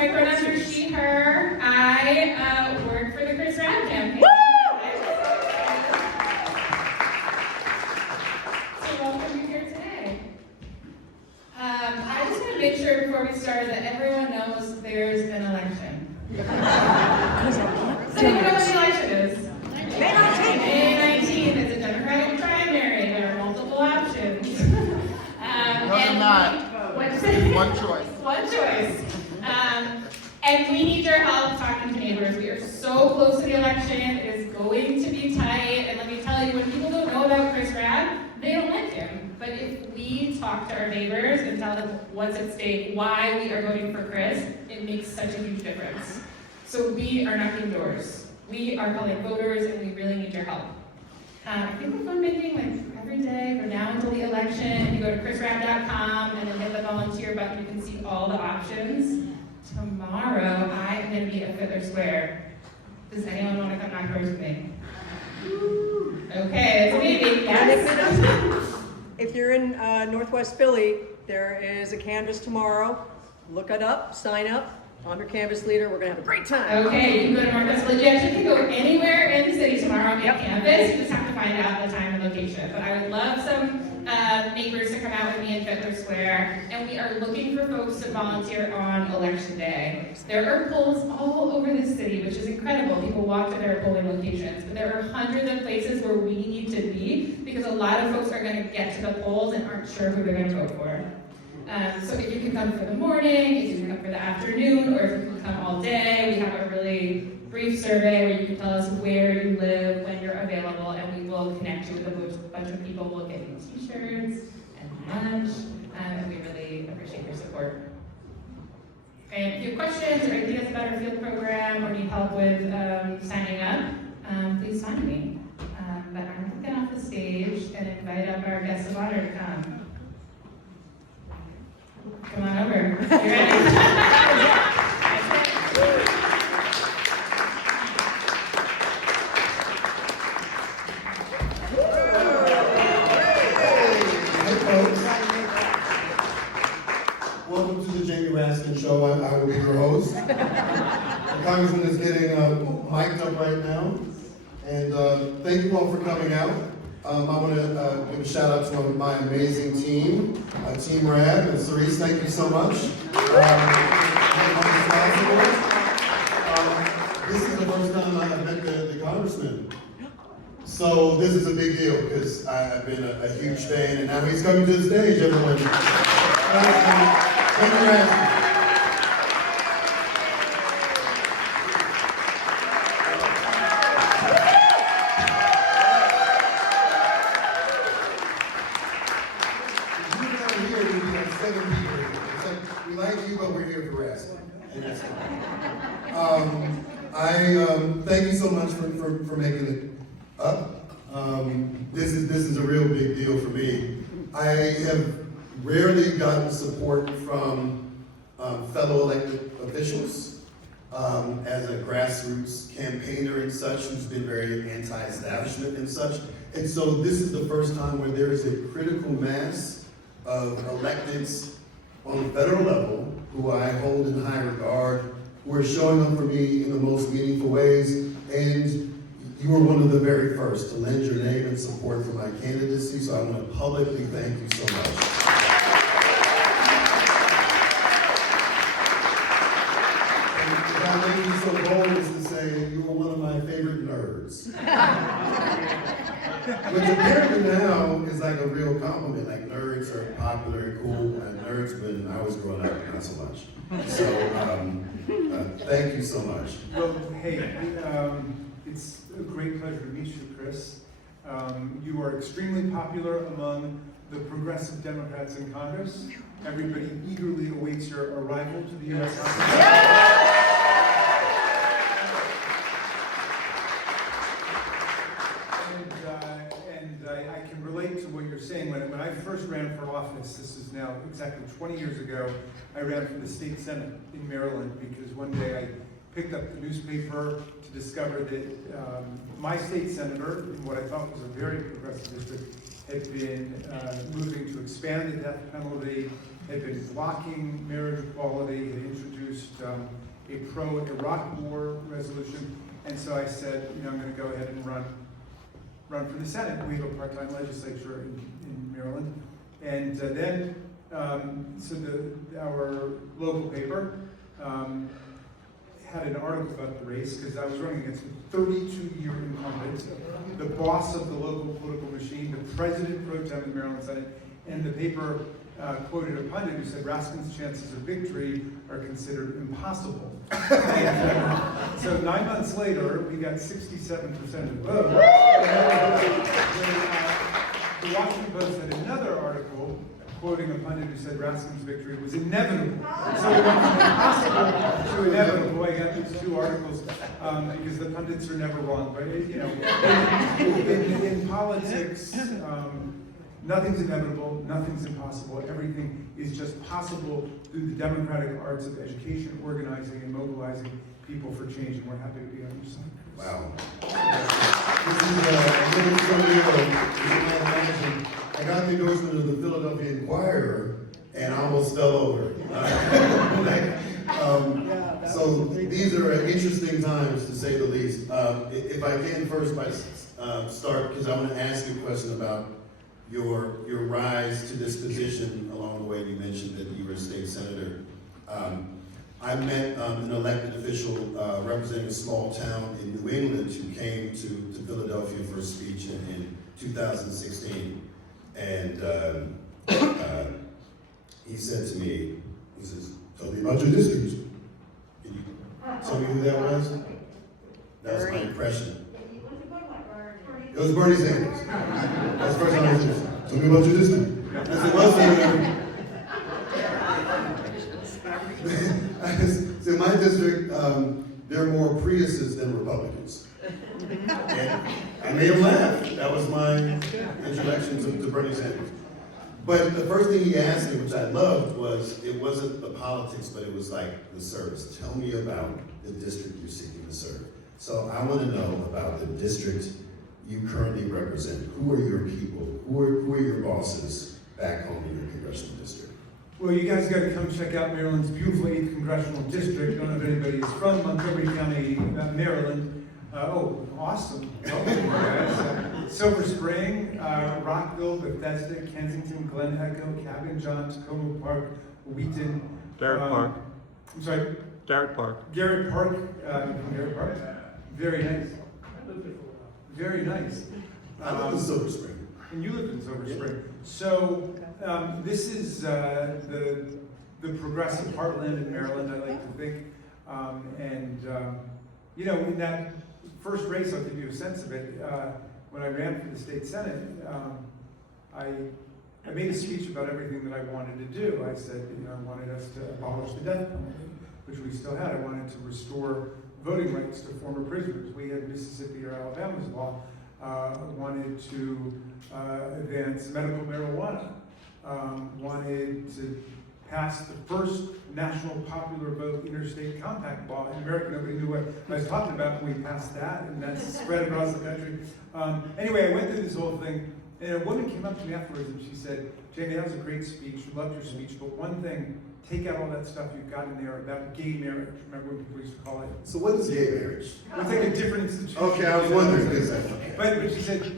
My pronouns are she, her. I work for the Chris Rabb campaign. So welcome you here today. I just want to make sure before we start that everyone knows there's an election. So you know what the election is? May 19th. May 19th is a Democratic primary. There are multiple options. No, they're not. One choice. One choice. And we need your help talking to neighbors. We are so close to the election. It is going to be tight. And let me tell you, when people don't know about Chris Rabb, they don't like him. But if we talk to our neighbors and tell them what's at stake, why we are voting for Chris, it makes such a huge difference. So we are knocking doors. We are calling voters, and we really need your help. I think we're phone making like every day from now until the election. You go to chrisrabb.com and then hit the volunteer button. You can see all the options. Tomorrow, I am going to be at Fiddler Square. Does anyone want to come knock doors with me? Okay, it's maybe. Yes. If you're in Northwest Philly, there is a canvas tomorrow. Look it up, sign up. I'm your canvas leader. We're going to have a great time. Okay, you can go to Northwest Philly. You actually can go anywhere in the city tomorrow on campus. You just have to find out the time and location. But I would love some neighbors to come out with me in Fiddler Square. And we are looking for folks to volunteer on Election Day. There are polls all over the city, which is incredible. People walk to their polling locations. But there are hundreds of places where we need to be because a lot of folks are going to get to the polls and aren't sure who they're going to vote for. So if you can come for the morning, if you can come for the afternoon, or if you can come all day, we have a really brief survey where you can tell us where you live, when you're available, and we will connect you with a bunch of people. We'll get you t-shirts and lunch, and we really appreciate your support. And if you have questions or ideas about our field program or need help with signing up, please find me. But I'm going to get off the stage and invite up our guest of honor to come. Come on over. You ready? Welcome to the Jamie Raskin Show. I will be your host. The Congressman is getting mic'd up right now. And thank you all for coming out. I want to give a shout out to my amazing team, Team Rabb and Cerise. Thank you so much. This is the first time I have met the Congressman. So this is a big deal because I've been a huge fan, and now he's coming to the stage, everyone. Thank you, Rabb. We like you, but we're here for Raskin. Thank you so much for making it up. This is a real big deal for me. I have rarely gotten support from fellow elected officials as a grassroots campaigner and such, who's been very anti-establishment and such. And so this is the first time where there is a critical mass of electeds on the federal level who I hold in high regard, who are showing up for me in the most meaningful ways. And you were one of the very first to lend your name and support for my candidacy, so I want to publicly thank you so much. And what I make you so bold is to say you were one of my favorite nerds. Which apparently now is like a real compliment. Like nerds are popular and cool, and nerds when I was growing up, not so much. So thank you so much. Well, hey, it's a great pleasure to meet you, Chris. You are extremely popular among the progressive Democrats in Congress. Everybody eagerly awaits your arrival to the U.S. House. I can relate to what you're saying. When I first ran for office, this is now exactly 20 years ago, I ran for the state senate in Maryland because one day I picked up the newspaper to discover that my state senator, in what I thought was a very progressive district, had been moving to expand the death penalty had been blocking marriage equality, had introduced a pro-Iraq war resolution, and so I said, I'm going to go ahead and run for the Senate. We have a part-time legislature in Maryland, and then our local paper had an article about the race because I was running against a 32-year incumbent, the boss of the local political machine, the president pro tem in the Maryland Senate, and the paper quoted a pundit who said Raskin's chances of victory are considered impossible. So 9 months later, we got 67% of the vote. The Washington Post had another article quoting a pundit who said Raskin's victory was inevitable. So we went from impossible to inevitable. I got these two articles because the pundits are never wrong. But in politics, nothing's inevitable, nothing's impossible. Everything is just possible through the democratic arts of education, organizing, and mobilizing people for change. And we're happy to be on your side. Wow. I got the endorsement of the Philadelphia Inquirer, and I almost fell over. So these are interesting times, to say the least. If I can first start, because I want to ask you a question about your rise to this position along the way. You mentioned that you were a state senator. I met an elected official representing a small town in New England who came to Philadelphia for a speech in 2016. And he said to me, he says, "Tell me about your district. Can you tell me who that was?" That was my impression. It was Bernie Sanders. That's the first time I said, "Tell me about your district." I said, "Well, Senator." So in my district, there are more Priuses than Republicans. And I made him laugh. That was my introduction to Bernie Sanders. But the first thing he asked me, which I loved, was, it wasn't the politics, but it was like the service. Tell me about the district you're seeking to serve. So I want to know about the district you currently represent. Who are your people? Who are your bosses back home in your congressional district? Well, you guys got to come check out Maryland's beautiful 8th Congressional District. I don't know if anybody is from Montgomery County, Maryland. Oh, awesome. Welcome, guys. Silver Spring, Rockville, Bethesda, Kensington, Glen Echo, Cabin John, Tacoma Park, Wheaton. Garrett Park. I'm sorry? Garrett Park. Garrett Park. Garrett Park. Very nice. Very nice. I live in Silver Spring. And you lived in Silver Spring. So this is the progressive heartland in Maryland, I like to think. In that first race, I'll give you a sense of it. When I ran for the state senate, I made a speech about everything that I wanted to do. I said, I wanted us to abolish the death penalty, which we still had. I wanted to restore voting rights to former prisoners. We had Mississippi or Alabama's law. Wanted to advance medical marijuana. Wanted to pass the first national popular vote interstate compact law in America. Nobody knew what I was talking about when we passed that, and that's spread across the country. Anyway, I went through this whole thing, and a woman came up to me afterwards and she said, "Jamie, that was a great speech. We loved your speech, but one thing, take out all that stuff you've got in there about gay marriage." Remember when people used to call it? So what is gay marriage? It's like a different institution. Okay, I was wondering. But she said,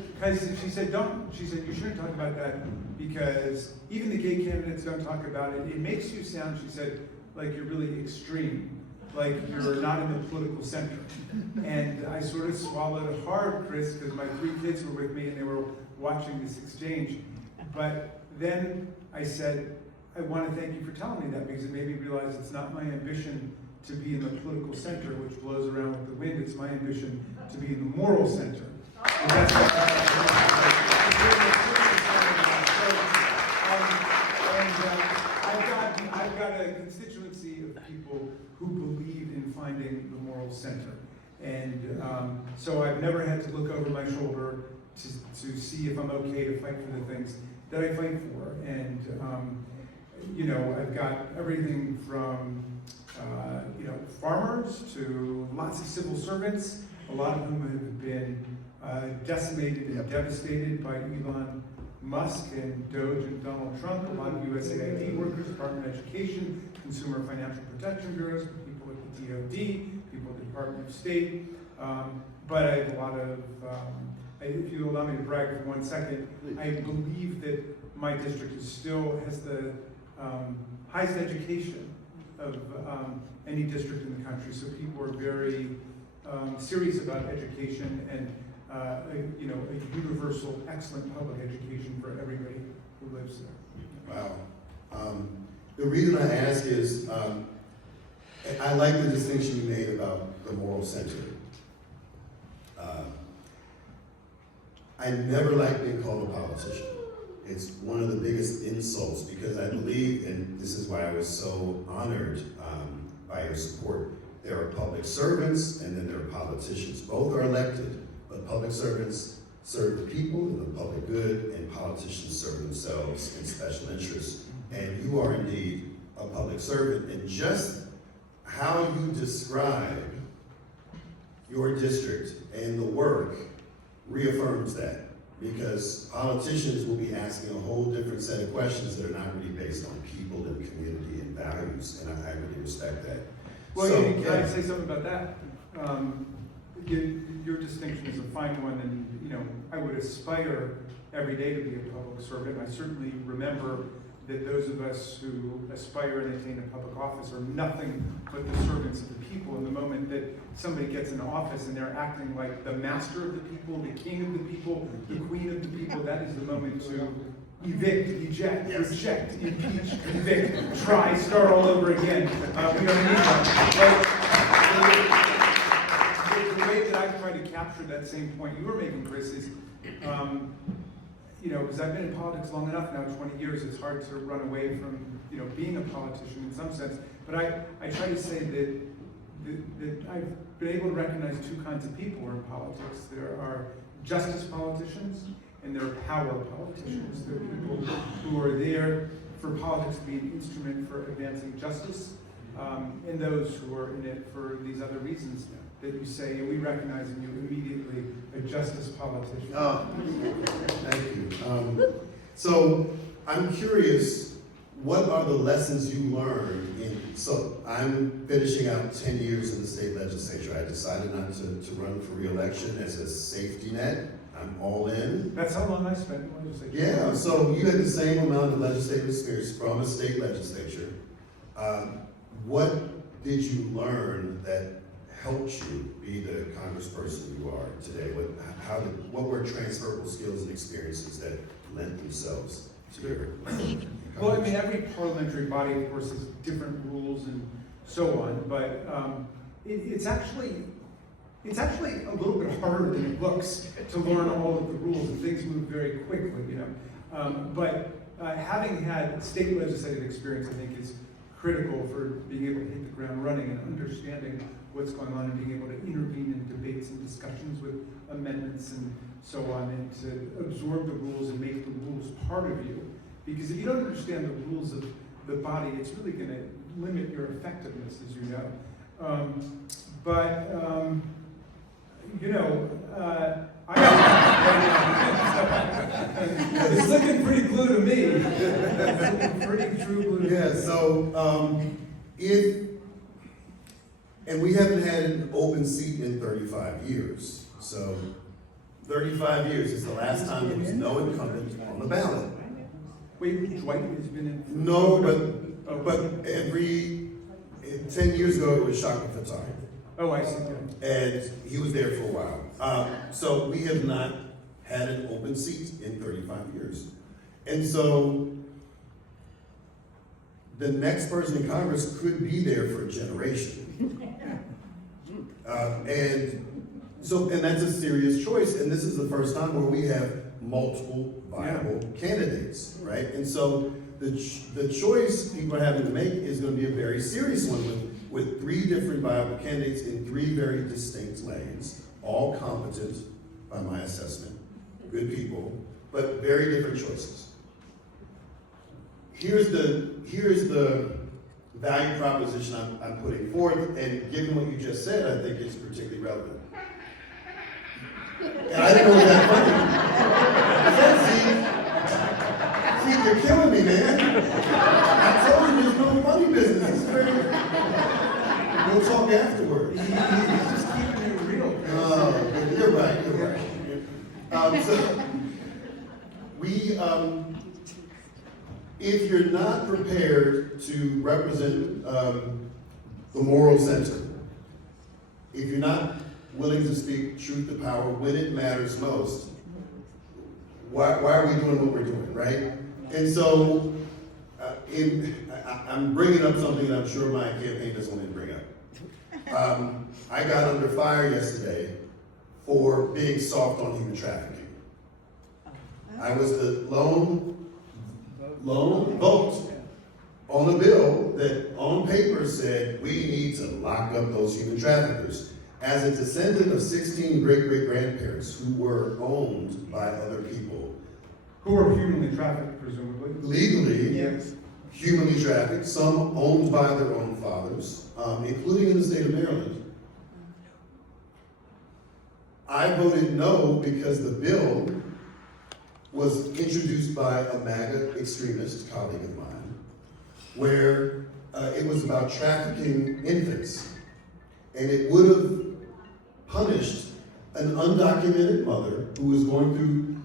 you shouldn't talk about that because even the gay candidates don't talk about it. It makes you sound, she said, like you're really extreme, like you're not in the political center. And I sort of swallowed hard, Chris, because my 3 kids were with me and they were watching this exchange. But then I said, I want to thank you for telling me that because it made me realize it's not my ambition to be in the political center, which blows around with the wind. It's my ambition to be in the moral center. And that's I've got a constituency of people who believe in finding the moral center. And so I've never had to look over my shoulder to see if I'm okay to fight for the things that I fight for. And I've got everything from farmers to lots of civil servants, a lot of whom have been decimated and devastated by Elon Musk and Doge and Donald Trump, a lot of USAID workers, Department of Education, Consumer Financial Protection Bureaus, people at the DOD, people at the Department of State. But I have a lot of, if you allow me to brag for 1 second, I believe that my district still has the highest education of any district in the country. So people are very serious about education and a universal, excellent public education for everybody who lives there. Wow. The reason I ask is, I like the distinction you made about the moral center. I never liked being called a politician. It's one of the biggest insults because I believe, and this is why I was so honored by your support, there are public servants and then there are politicians. Both are elected, but public servants serve the people in the public good and politicians serve themselves in special interests. And you are indeed a public servant, and just how you describe your district and the work reaffirms that, because politicians will be asking a whole different set of questions that are not really based on people and community and values, and I really respect that. Well, So, can I say something about that? Your distinction is a fine one, and I would aspire every day to be a public servant. I certainly remember that those of us who aspire and attain a public office are nothing but the servants of the people. And the moment that somebody gets into office and they're acting like the master of the people, the king of the people, the queen of the people, that is the moment to evict, eject, reject, impeach, convict, try, start all over again. We don't need that. But the way that I've tried to capture that same point you were making, Chris, is because I've been in politics long enough now, 20 years, it's hard to run away from, being a politician in some sense. But I try to say that I've been able to recognize two kinds of people in politics. There are justice politicians and there are power politicians. There are people who are there for politics to be an instrument for advancing justice, and those who are in it for these other reasons that you say, and we recognize in you immediately a justice politician. Oh, thank you. So I'm curious, what are the lessons you learned so I'm finishing out 10 years in the state legislature. I decided not to run for re-election as a safety net. I'm all in. That's how long I spent in legislature. Yeah, so you had the same amount of legislative experience from a state legislature. What did you learn that helped you be the congressperson you are today? What were transferable skills and experiences that lent themselves to your Well, I mean, every parliamentary body, of course, has different rules and so on, but it's actually a little bit harder than it looks to learn all of the rules, and things move very quickly, But having had state legislative experience, I think, is critical for being able to hit the ground running and understanding what's going on and being able to intervene in debates and discussions with amendments and so on, and to absorb the rules and make the rules part of you. Because if you don't understand the rules of the body, it's really going to limit your effectiveness, as you know. It's looking pretty blue to me. It's looking pretty true blue to me. Yeah, so and we haven't had an open seat in 35 years. So 35 years is the last time there was no incumbent on the ballot. Wait, Dwight has been in? No, but every 10 years ago it was Shaka Fattah. Oh, I see. And he was there for a while. So we have not had an open seat in 35 years. And so the next person in Congress could be there for a generation. And that's a serious choice. And this is the first time where we have multiple viable candidates, right? And so the choice people are having to make is going to be a very serious one with three different viable candidates in three very distinct lanes, all competent by my assessment, good people, but very different choices. Here's the value proposition I'm putting forth, and given what you just said, I think it's particularly relevant. And I didn't know it was that funny. killing me, man. I told you there's no funny business. It's very... We'll talk afterwards. He's just keeping it real. Oh, you're right, you're right. So, if you're not prepared to represent the moral center, if you're not willing to speak truth to power when it matters most, why are we doing what we're doing, right? And so, I'm bringing up something that I'm sure my campaign doesn't want me to bring up. I got under fire yesterday for being soft on human trafficking. I was the lone vote on a bill that on paper said we need to lock up those human traffickers. As a descendant of 16 great-great-grandparents who were owned by other people. Who are humanly trafficked, presumably? Legally, Yes. humanly trafficked, some owned by their own fathers, including in the state of Maryland. I voted no because the bill was introduced by a MAGA extremist colleague of mine, where it was about trafficking infants. And it would have punished an undocumented mother who was going through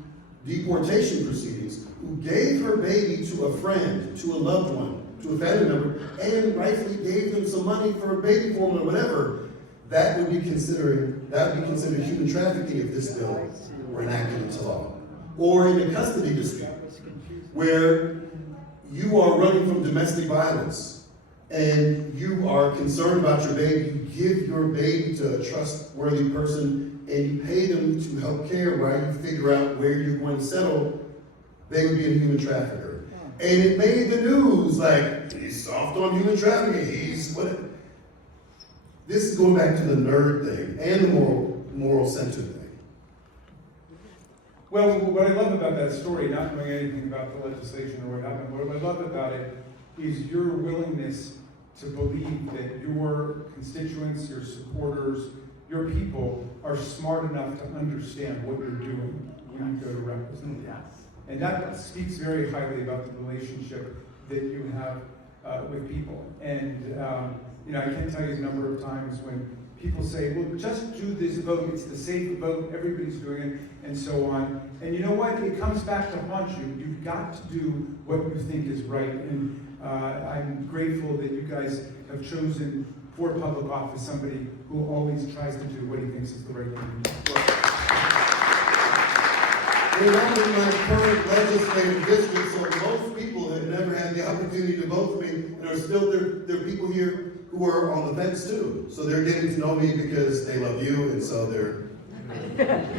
deportation proceedings, who gave her baby to a friend, to a loved one, to a family member, and rightfully gave them some money for a baby formula or whatever. That would be considered human trafficking if this bill were enacted into law. Or in a custody dispute, where you are running from domestic violence and you are concerned about your baby, you give your baby to a trustworthy person and you pay them to help care while you figure out where you're going to settle, they would be a human trafficker. And it made the news like, he's soft on human trafficking, he's what? This is going back to the nerd thing and the moral center thing. Well, what I love about that story, not knowing anything about the legislation or what happened, what I love about it is your willingness to believe that your constituents, your supporters, your people are smart enough to understand what you're doing when you go to represent them. And that speaks very highly about the relationship that you have with people. And I can't tell you the number of times when people say, well, just do this vote, it's the safe vote, everybody's doing it, and so on. And you know what? It comes back to haunt you. You've got to do what you think is right. And I'm grateful that you guys have chosen for public office somebody who always tries to do what he thinks is the right thing to do. I'm in my current legislative district, so most people have never had the opportunity to vote for me, and there are people here who are on the fence too. So they're getting to know me because they love you, and so they're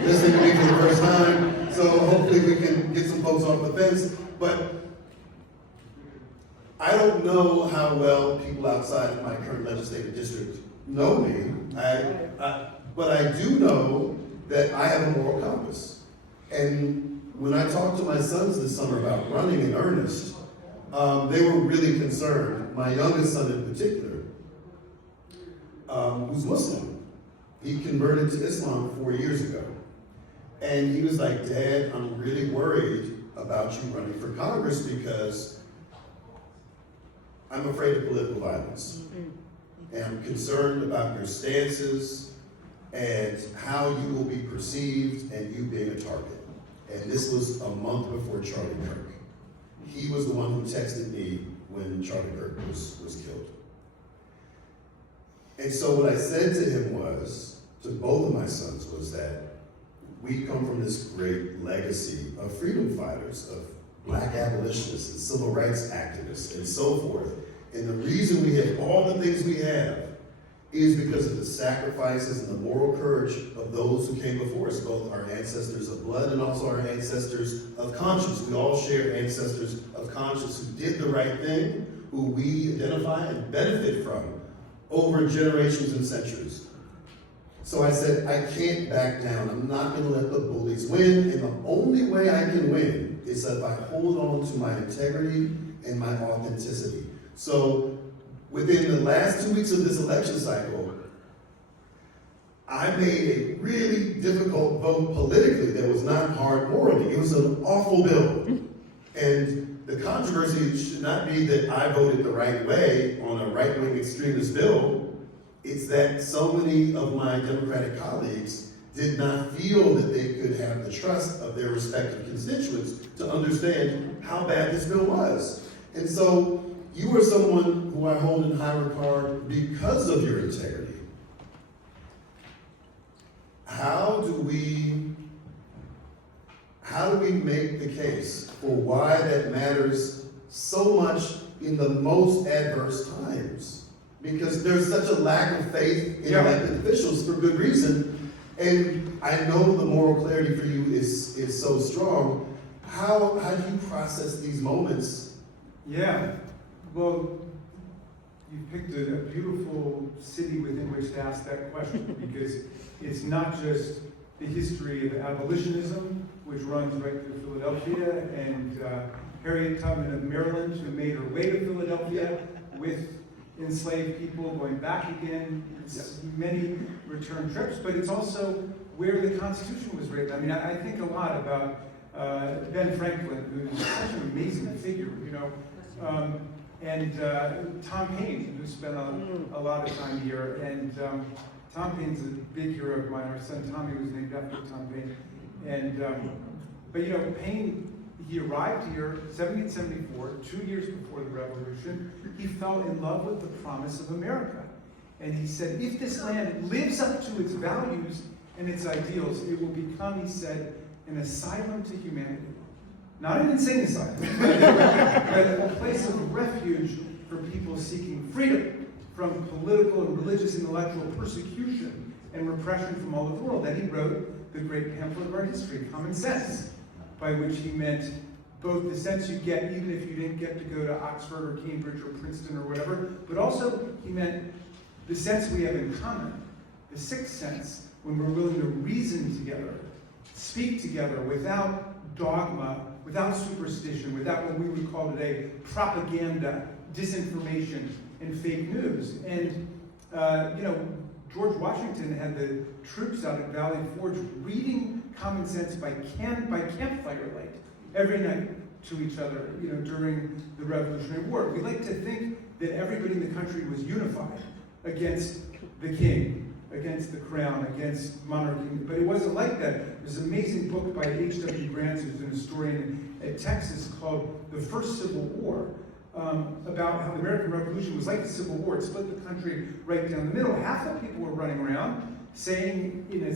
listening to me for the first time. So hopefully we can get some folks off the fence. But I don't know how well people outside of my current legislative district know me, but I do know that I have a moral compass. And when I talked to my sons this summer about running in earnest, they were really concerned. My youngest son in particular, who's Muslim, he converted to Islam 4 years ago. And he was like, Dad, I'm really worried about you running for Congress because I'm afraid of political violence. And I'm concerned about your stances and how you will be perceived and you being a target. And this was a month before Charlie Kirk. He was the one who texted me when Charlie Kirk was killed. And so what I said to him was, to both of my sons, was that we come from this great legacy of freedom fighters, of black abolitionists and civil rights activists and so forth. And the reason we have all the things we have is because of the sacrifices and the moral courage of those who came before us, both our ancestors of blood and also our ancestors of conscience. We all share ancestors of conscience who did the right thing, who we identify and benefit from over generations and centuries. So I said, I can't back down. I'm not going to let the bullies win. And the only way I can win is if I hold on to my integrity and my authenticity. So within the last 2 weeks of this election cycle, I made a really difficult vote politically that was not hard morally. It was an awful bill. And the controversy should not be that I voted the right way on a right-wing extremist bill. It's that so many of my Democratic colleagues did not feel that they could have the trust of their respective constituents to understand how bad this bill was. And so you are someone who I hold in high regard because of your integrity. How do we make the case for why that matters so much in the most adverse times? Because there's such a lack of faith in elected officials for good reason. And I know the moral clarity for you is so strong. How do you process these moments? Yeah, well, you picked a beautiful city within which to ask that question, because it's not just the history of abolitionism, which runs right through Philadelphia, and Harriet Tubman of Maryland, who made her way to Philadelphia with enslaved people, going back again, many return trips, but it's also where the Constitution was written. I mean, I think a lot about Ben Franklin, who's such an amazing figure, you know, and Tom Paine, who spent a lot of time here, and Tom Paine's a big hero of mine. Our son Tommy was named after Tom Paine, and but you know, Paine, he arrived here 1774, 2 years before the Revolution. He fell in love with the promise of America, and he said, if this land lives up to its values and its ideals, it will become, he said, an asylum to humanity. Not an insane asylum, but a place of refuge for people seeking freedom from political and religious intellectual persecution and repression from all over the world. Then he wrote the great pamphlet of our history, Common Sense, by which he meant both the sense you get even if you didn't get to go to Oxford or Cambridge or Princeton or whatever, but also he meant the sense we have in common, the sixth sense, when we're willing to reason together, speak together without dogma, without superstition, without what we would call today propaganda, disinformation, and fake news. And, you know, George Washington had the troops out at Valley Forge reading Common Sense by campfire light every night to each other, you know, during the Revolutionary War. We like to think that everybody in the country was unified against the king, against the crown, against monarchy, but it wasn't like that. There's an amazing book by H.W. Grant, who's an historian at Texas, called The First Civil War, about how the American Revolution was like the Civil War. It split the country right down the middle. Half the people were running around saying, in a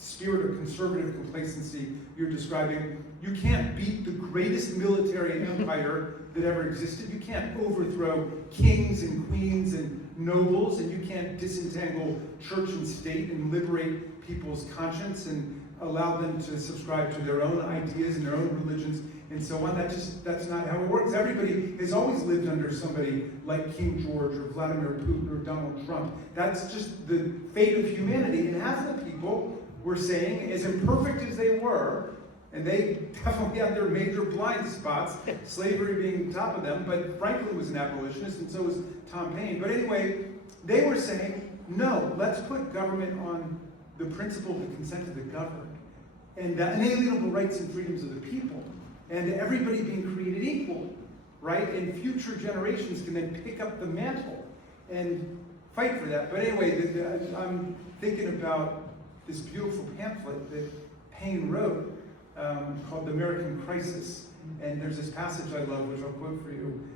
spirit of conservative complacency you're describing, you can't beat the greatest military empire that ever existed. You can't overthrow kings and queens and nobles, and you can't disentangle church and state and liberate people's conscience and allow them to subscribe to their own ideas and their own religions and so on. That's not how it works. Everybody has always lived under somebody like King George or Vladimir Putin or Donald Trump. That's just the fate of humanity. And half the people were saying, as imperfect as they were, and they definitely had their major blind spots, slavery being top of them, but Franklin was an abolitionist, and so was Tom Paine. But anyway, they were saying, no, let's put government on the principle of the consent of the governed, and the inalienable rights and freedoms of the people, and everybody being created equal, right? And future generations can then pick up the mantle and fight for that. But anyway, I'm thinking about this beautiful pamphlet that Paine wrote, called The American Crisis. And there's this passage I love, which I'll quote for you,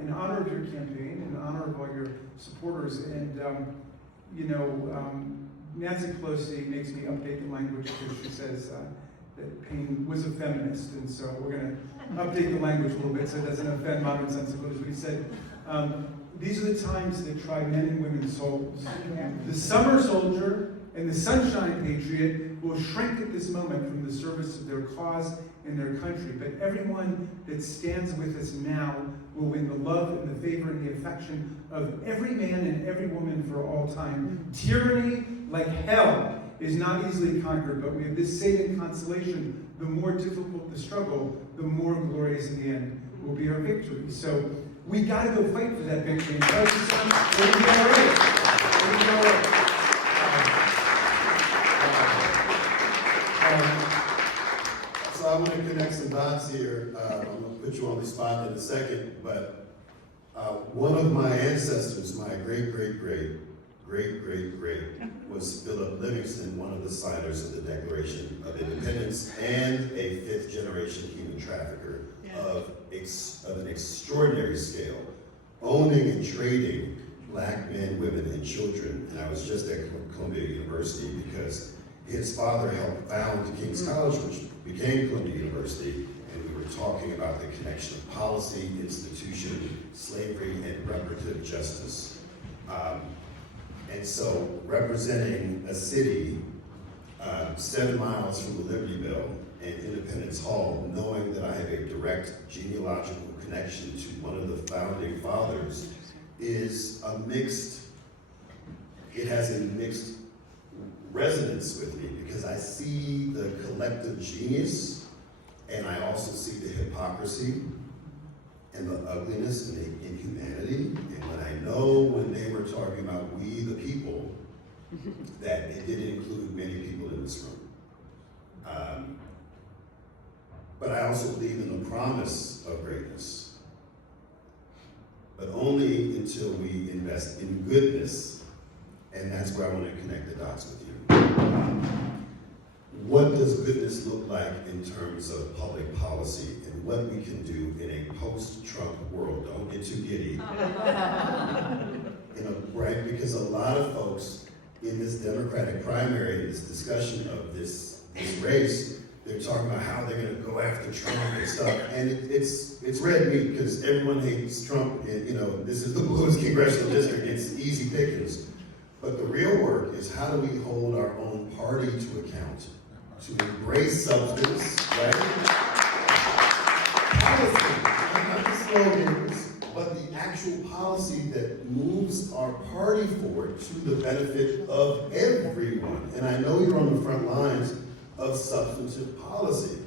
in honor of your campaign, in honor of all your supporters. And, you know, Nancy Pelosi makes me update the language because she says that Paine was a feminist. And so we're going to update the language a little bit so it doesn't offend modern sensibilities. But he said, these are the times that try men and women's souls. The summer soldier and the sunshine patriot will shrink at this moment from the service of their cause and their country. But everyone that stands with us now will win the love and the favor and the affection of every man and every woman for all time. Tyranny, like hell, is not easily conquered, but we have this saving consolation. The more difficult the struggle, the more glorious in the end will be our victory. So we got to go fight for that victory. And tell you something, it'll be all right. It'll be all right. So I want to connect some dots here put you on the spot in a second, but one of my ancestors, my great-great-great was Philip Livingston, one of the signers of the Declaration of Independence, and a fifth-generation human trafficker of an extraordinary scale, owning and trading black men, women, and children. And I was just at Columbia University because his father helped found King's College, which became Columbia University, and we were talking about the connection of policy, institution, slavery, and reparative justice. And so representing a city 7 miles from the Liberty Bell and Independence Hall, knowing that I have a direct genealogical connection to one of the founding fathers, is it has a mixed resonance with me, because I see the collective genius, and I also see the hypocrisy and the ugliness and the inhumanity. And when I know when they were talking about we the people, that it did include many people in this room. But I also believe in the promise of greatness, but only until we invest in goodness, and that's where I want to connect the dots with you. What does goodness look like in terms of public policy, and what we can do in a post-Trump world? Don't get too giddy. Right? Because a lot of folks in this Democratic primary, this discussion of this race, they're talking about how they're going to go after Trump and stuff, and it's red meat, because everyone hates Trump, and this is the bluest congressional district. It's easy pickings. But the real work is, how do we hold our own party to account, to embrace substance, right? Policy, not the slogans, but the actual policy that moves our party forward to the benefit of everyone. And I know you're on the front lines of substantive policy.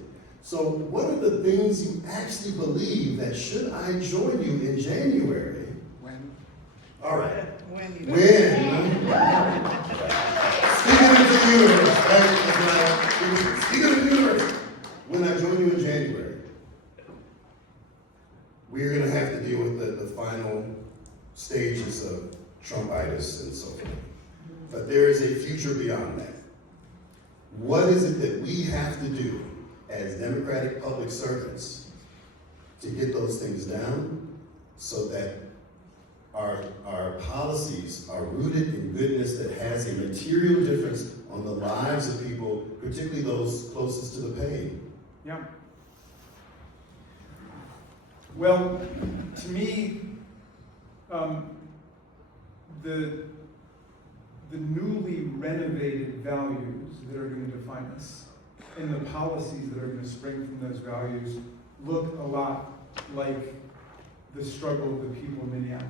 So what are the things you actually believe that, should I join you in January? When? All right. When? Speaking of the universe, right? Speaking of the universe, when I join you in January, we're going to have to deal with the final stages of Trumpitis and so forth. But there is a future beyond that. What is it that we have to do as Democratic public servants to get those things down, so that our policies are rooted in goodness that has a material difference on the lives of people, particularly those closest to the pain? Yeah. Well, to me, the newly renovated values that are going to define us, and the policies that are going to spring from those values, look a lot like the struggle of the people of Minneapolis.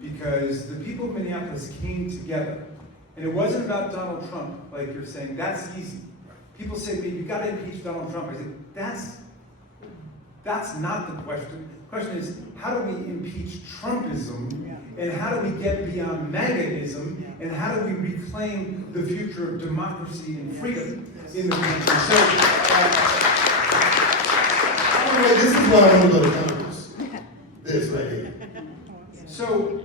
Because the people of Minneapolis came together, and it wasn't about Donald Trump, like you're saying. That's easy. People say, "But you got to impeach Donald Trump." I say, that's not the question. The question is, how do we impeach Trumpism, and how do we get beyond MAGAism, and how do we reclaim the future of democracy and freedom in the country? So, anyway, this is why I want to go to Congress. This right here. So,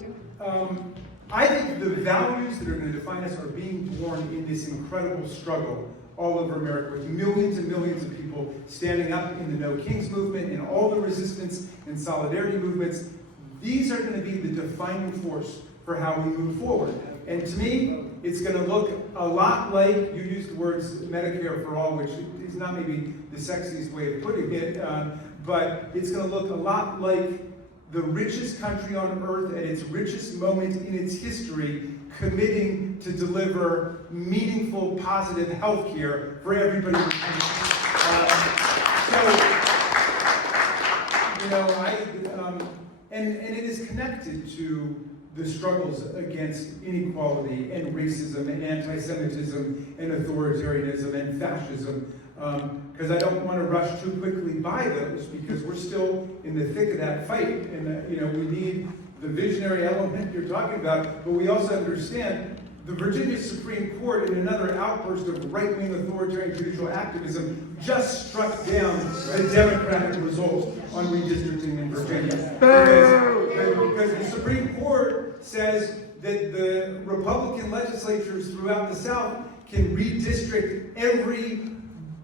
I think the values that are going to define us are being born in this incredible struggle all over America, with millions and millions of people standing up in the No Kings movement and all the resistance and solidarity movements. These are going to be the defining force for how we move forward. And to me, it's going to look a lot like, you used the words Medicare for all, which is not maybe the sexiest way of putting it, but it's going to look a lot like the richest country on earth at its richest moment in its history, committing to deliver meaningful, positive health care for everybody. And it is connected to the struggles against inequality and racism and anti-Semitism and authoritarianism and fascism. Because I don't want to rush too quickly by those, because we're still in the thick of that fight. And we need the visionary element you're talking about, but we also understand the Virginia Supreme Court, in another outburst of right-wing authoritarian judicial activism, just struck down the Democratic result on redistricting in Virginia. Because the Supreme Court says that the Republican legislatures throughout the South can redistrict every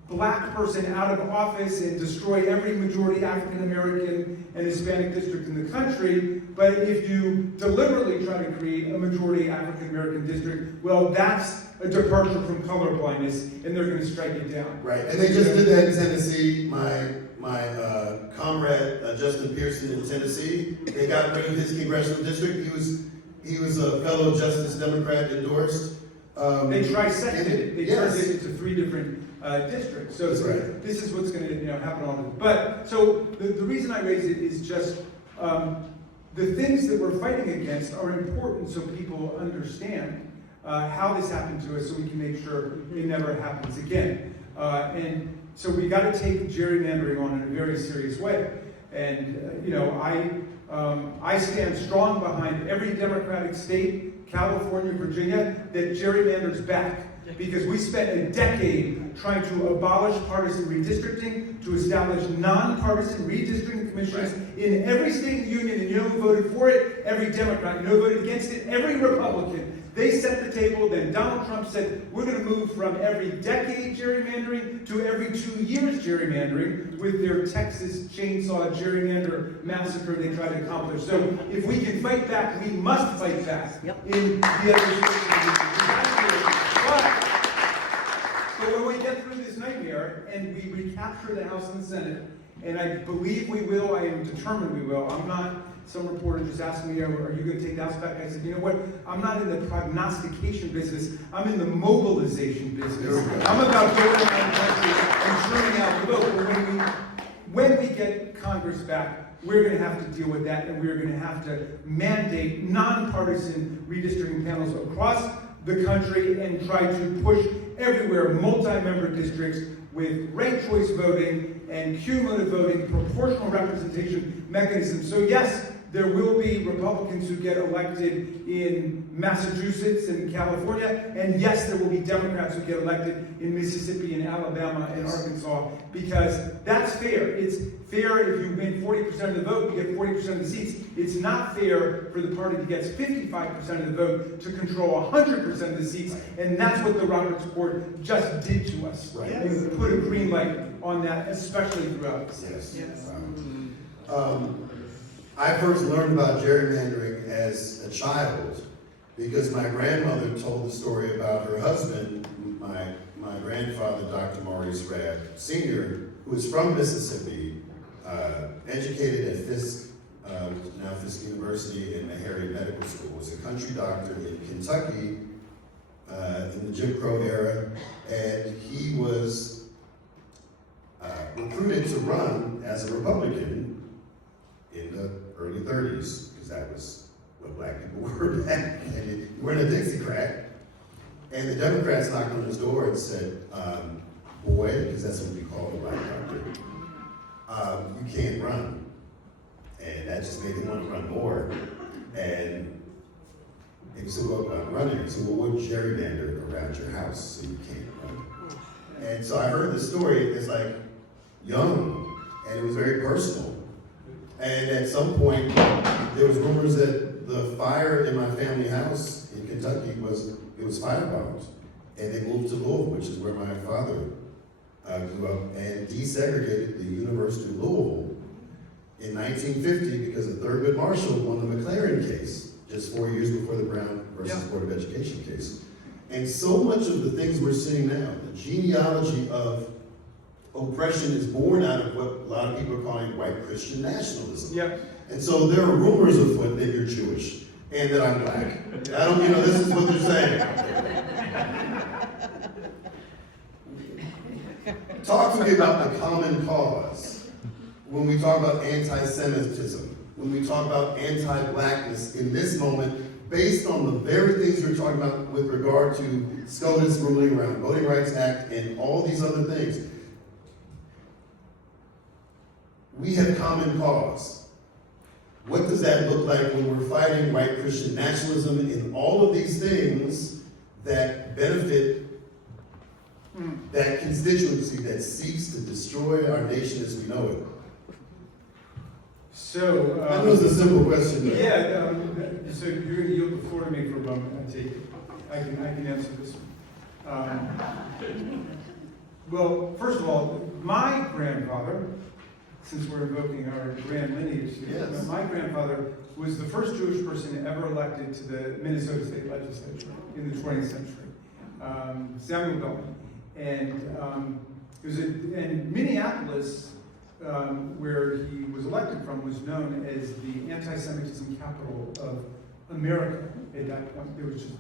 black person out of office and destroy every majority African American and Hispanic district in the country. But if you deliberately try to create a majority African American district, well, that's a departure from colorblindness, and they're going to strike it down. Right, and they just did that in Tennessee. My comrade Justin Pearson in Tennessee, they got rid of his congressional district. He was a fellow Justice Democrat endorsed. They trisected it. They yes. turned it into 3 different districts. So That's right. This is what's going to happen on it. But so the reason I raise it is just the things that we're fighting against are important so people understand how this happened to us, so we can make sure it never happens again. And so we got to take gerrymandering on in a very serious way. And I stand strong behind every Democratic state, California, Virginia, that gerrymanders back. Because we spent a decade trying to abolish partisan redistricting, to establish nonpartisan redistricting commissions in every state in the union, and you know who voted for it? Every Democrat. You know who voted against it? Every Republican. They set the table, then Donald Trump said, we're going to move from every decade gerrymandering to every 2 years gerrymandering with their Texas chainsaw gerrymander massacre they tried to accomplish. So if we can fight back, we must fight back in the other states. But when we get through this nightmare and we recapture the House and the Senate, and I believe we will, I am determined we will. I'm not, some reporter just asked me, are you going to take the House back? I said, you know what? I'm not in the prognostication business. I'm in the mobilization business. I'm about going around the country and churning out the vote. But when we get Congress back, we're going to have to deal with that, and we're going to have to mandate nonpartisan redistricting panels across the country and try to push everywhere multi-member districts with ranked choice voting and cumulative voting, proportional representation mechanisms. So yes, there will be Republicans who get elected in Massachusetts and California, and yes, there will be Democrats who get elected in Mississippi and Alabama and Arkansas, because that's fair. It's fair if you win 40% of the vote, you get 40% of the seats. It's not fair for the party that gets 55% of the vote to control 100% of the seats, and that's what the Roberts Court just did to us. Right. And put a green light on that, especially throughout the Yes. yes. I first learned about gerrymandering as a child because my grandmother told the story about her husband, my grandfather, Dr. Maurice Rabb Sr., who was from Mississippi, educated at Fisk, now Fisk University, and Meharry Medical School, was a country doctor in Kentucky in the Jim Crow era, and he was recruited to run as a Republican in the early 30s, because that was what black people were back, and you weren't a Dixiecrat. And the Democrats knocked on his door and said, boy, because that's what we call a black doctor, you can't run. And that just made him want to run more. And he said, well, I'm running. He said, well, we'll gerrymander around your house so you can't run. And so I heard the story, it's like young, and it was very personal. And at some point, there was rumors that the fire in my family house in Kentucky was firebombed. And they moved to Louisville, which is where my father grew up, and desegregated the University of Louisville in 1950 because of Thurgood Marshall won the McLaren case, just 4 years before the Brown versus Board of Education case. And so much of the things we're seeing now, the genealogy of oppression is born out of what a lot of people are calling white Christian nationalism. Yep. And so there are rumors afoot that you're Jewish and that I'm black. I don't, this is what they're saying. Talk to me about the common cause when we talk about anti-Semitism, when we talk about anti-blackness in this moment, based on the very things you're talking about with regard to SCOTUS ruling around Voting Rights Act and all these other things. We have common cause. What does that look like when we're fighting white Christian nationalism and all of these things that benefit that constituency that seeks to destroy our nation as we know it? So, I know it's a simple question, but yeah, so you're going to yield the floor to me for a moment, I take it. I can answer this one. Well, first of all, my grandfather, since we're invoking our grand lineage, yes. my grandfather was the first Jewish person ever elected to the Minnesota State Legislature in the 20th century, Samuel Bellman. And and Minneapolis, where he was elected from, was known as the anti-Semitism capital of America at that point. There was just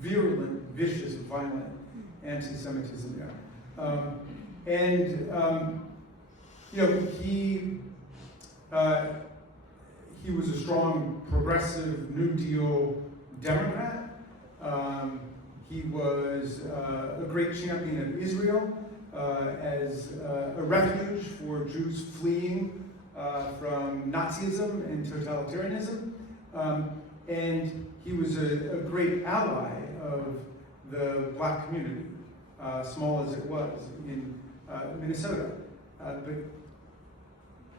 virulent, vicious, violent anti-Semitism there. You know, he was a strong progressive New Deal Democrat. He was a great champion of Israel as a refuge for Jews fleeing from Nazism and totalitarianism. And he was a great ally of the black community, small as it was in Minnesota. But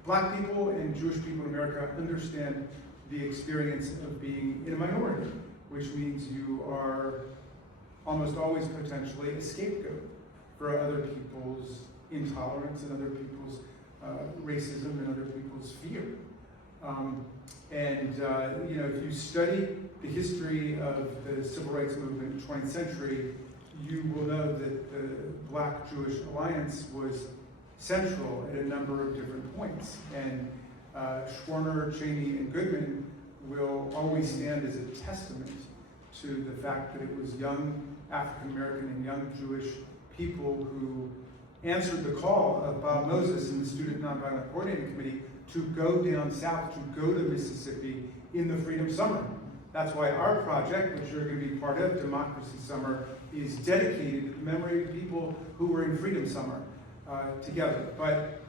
black people and Jewish people in America understand the experience of being in a minority, which means you are almost always potentially a scapegoat for other people's intolerance and other people's racism and other people's fear. You know, if you study the history of the civil rights movement in the 20th century, you will know that the Black-Jewish alliance was central at a number of different points. And Schwerner, Cheney, and Goodman will always stand as a testament to the fact that it was young African American and young Jewish people who answered the call of Bob Moses and the Student Nonviolent Coordinating Committee to go down south, to go to Mississippi in the Freedom Summer. That's why our project, which you're going to be part of, Democracy Summer, is dedicated to the memory of people who were in Freedom Summer together. But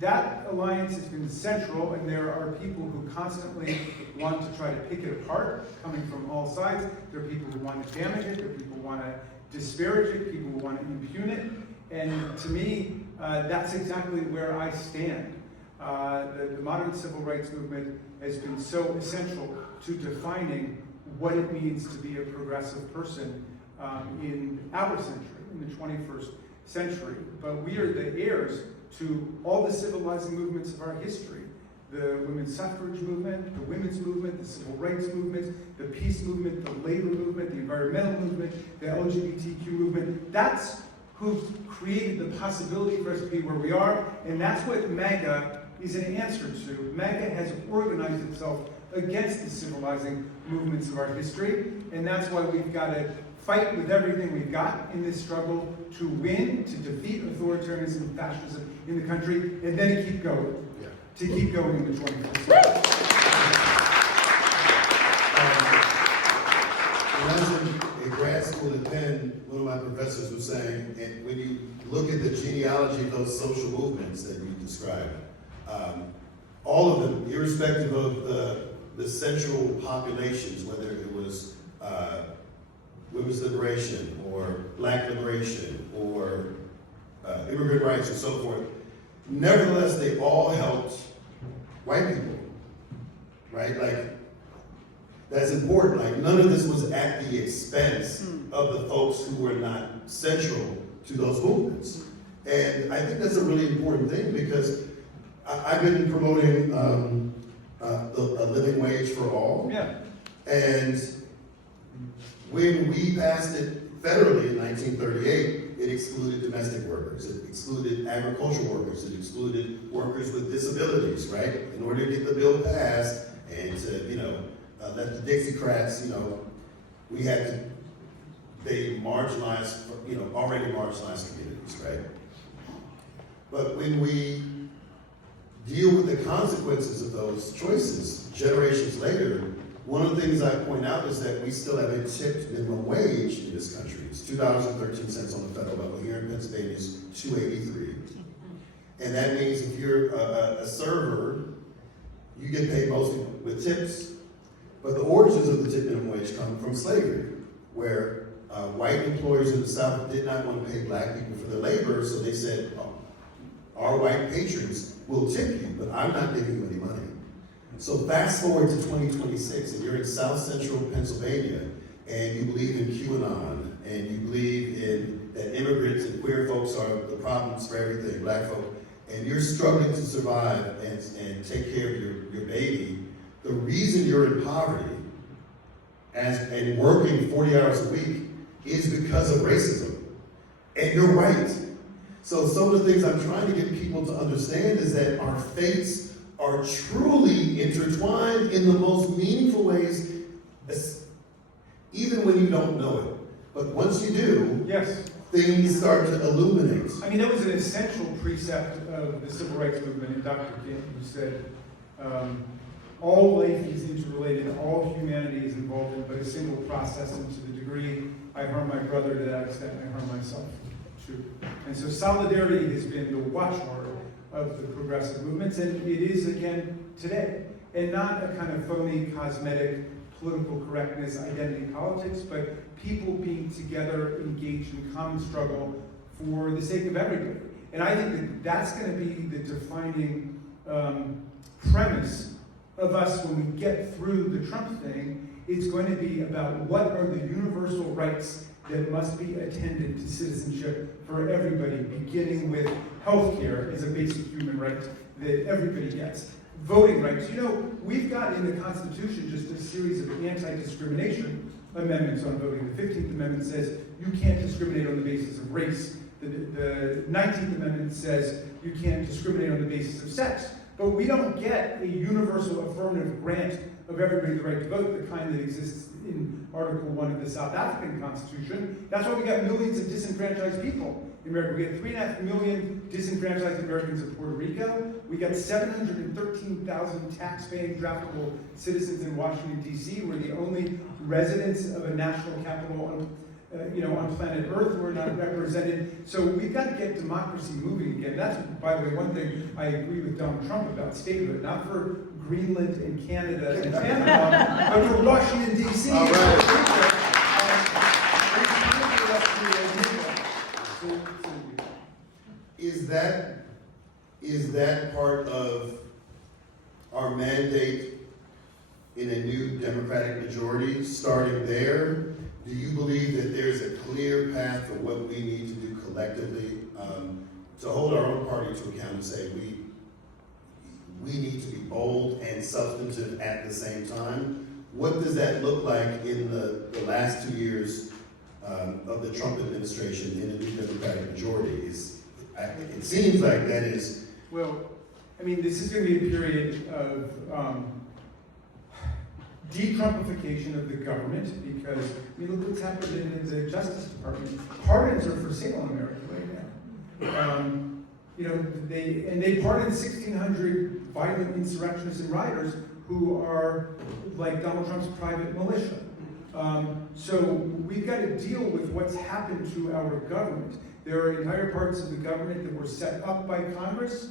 that alliance has been central, and there are people who constantly want to try to pick it apart, coming from all sides. There are people who want to damage it, there are people who want to disparage it, people who want to impugn it. And to me, that's exactly where I stand. The modern civil rights movement has been so essential to defining what it means to be a progressive person in our century, in the 21st century. But we are the heirs to all the civilizing movements of our history. The women's suffrage movement, the women's movement, the civil rights movement, the peace movement, the labor movement, the environmental movement, the LGBTQ movement. That's who created the possibility for us to be where we are, and that's what MAGA is an answer to. MAGA has organized itself against the civilizing movements of our history, and that's why we've got to fight with everything we've got in this struggle to win, to defeat authoritarianism and fascism in the country, and then to keep going. Yeah. To keep going in the 21st century. When I was in grad school at Penn, one of my professors was saying, and when you look at the genealogy of those social movements that you described, all of them, irrespective of the central populations, whether it was women's liberation or black liberation or immigrant rights and so forth, nevertheless, they all helped white people, right? Like, that's important. Like, none of this was at the expense of the folks who were not central to those movements. And I think that's a really important thing, because I've been promoting a living wage for all. Yeah. And when we passed it federally in 1938, it excluded domestic workers, it excluded agricultural workers, it excluded workers with disabilities, right? In order to get the bill passed and to, let the Dixiecrats, we had to, they marginalized, already marginalized communities, right? But when we deal with the consequences of those choices generations later, one of the things I point out is that we still have a tipped minimum wage in this country. It's $2.13 on the federal level. Here in Pennsylvania, it's $2.83. And that means if you're a server, you get paid mostly with tips. But the origins of the tip minimum wage come from slavery. where white employers in the South did not want to pay black people for their labor, so they said, oh, our white patrons will tip you, but I'm not giving you any money. So fast forward to 2026, and you're in South Central Pennsylvania, and you believe in QAnon, and you believe in that immigrants and queer folks are the problems for everything, black folk, and you're struggling to survive and take care of your baby. The reason you're in poverty and working 40 hours a week is because of racism. And you're right. So some of the things I'm trying to get people to understand is that our faiths are truly intertwined in the most meaningful ways, even when you don't know it. But once you do, Yes. things start to illuminate. I mean, that was an essential precept of the civil rights movement, and Dr. King, who said, all life is interrelated, all humanity is involved in but a single process, and to the degree I harm my brother, to that extent I harm myself too. And so solidarity has been the watchword of the progressive movements, and it is again today. And not a kind of phony, cosmetic, political correctness, identity politics, but people being together, engaged in common struggle for the sake of everybody. And I think that that's going to be the defining premise of us when we get through the Trump thing. It's going to be about what are the universal rights that must be attended to citizenship for everybody, beginning with health care as a basic human right that everybody gets. Voting rights. You know, we've got in the Constitution just a series of anti-discrimination amendments on voting. The 15th Amendment says you can't discriminate on the basis of race. The 19th Amendment says you can't discriminate on the basis of sex. But we don't get a universal affirmative grant of everybody the right to vote, the kind that exists in Article 1 of the South African Constitution. That's why we got millions of disenfranchised people in America. We got 3.5 million disenfranchised Americans in Puerto Rico. We got 713,000 tax-paying draftable citizens in Washington, D.C. We're the only residents of a national capital on planet Earth. We're not represented. So we've got to get democracy moving again. That's, by the way, one thing I agree with Donald Trump about statehood, not for Greenland and Canada and Panama, but for Washington, D.C. All right. Is that part of our mandate in a new Democratic majority, starting there? Do you believe that there's a clear path for what we need to do collectively to hold our own party to account and say we need to be bold and substantive at the same time? What does that look like in the last 2 years of the Trump administration in a new Democratic majority? It seems like that is... Well, I mean, this is going to be a period of de-Trumpification of the government, because, I mean, look what's happened in the Justice Department. Pardons are for sale in America right now. They pardoned 1,600 violent insurrectionists and rioters who are like Donald Trump's private militia. So we've got to deal with what's happened to our government. There are entire parts of the government that were set up by Congress,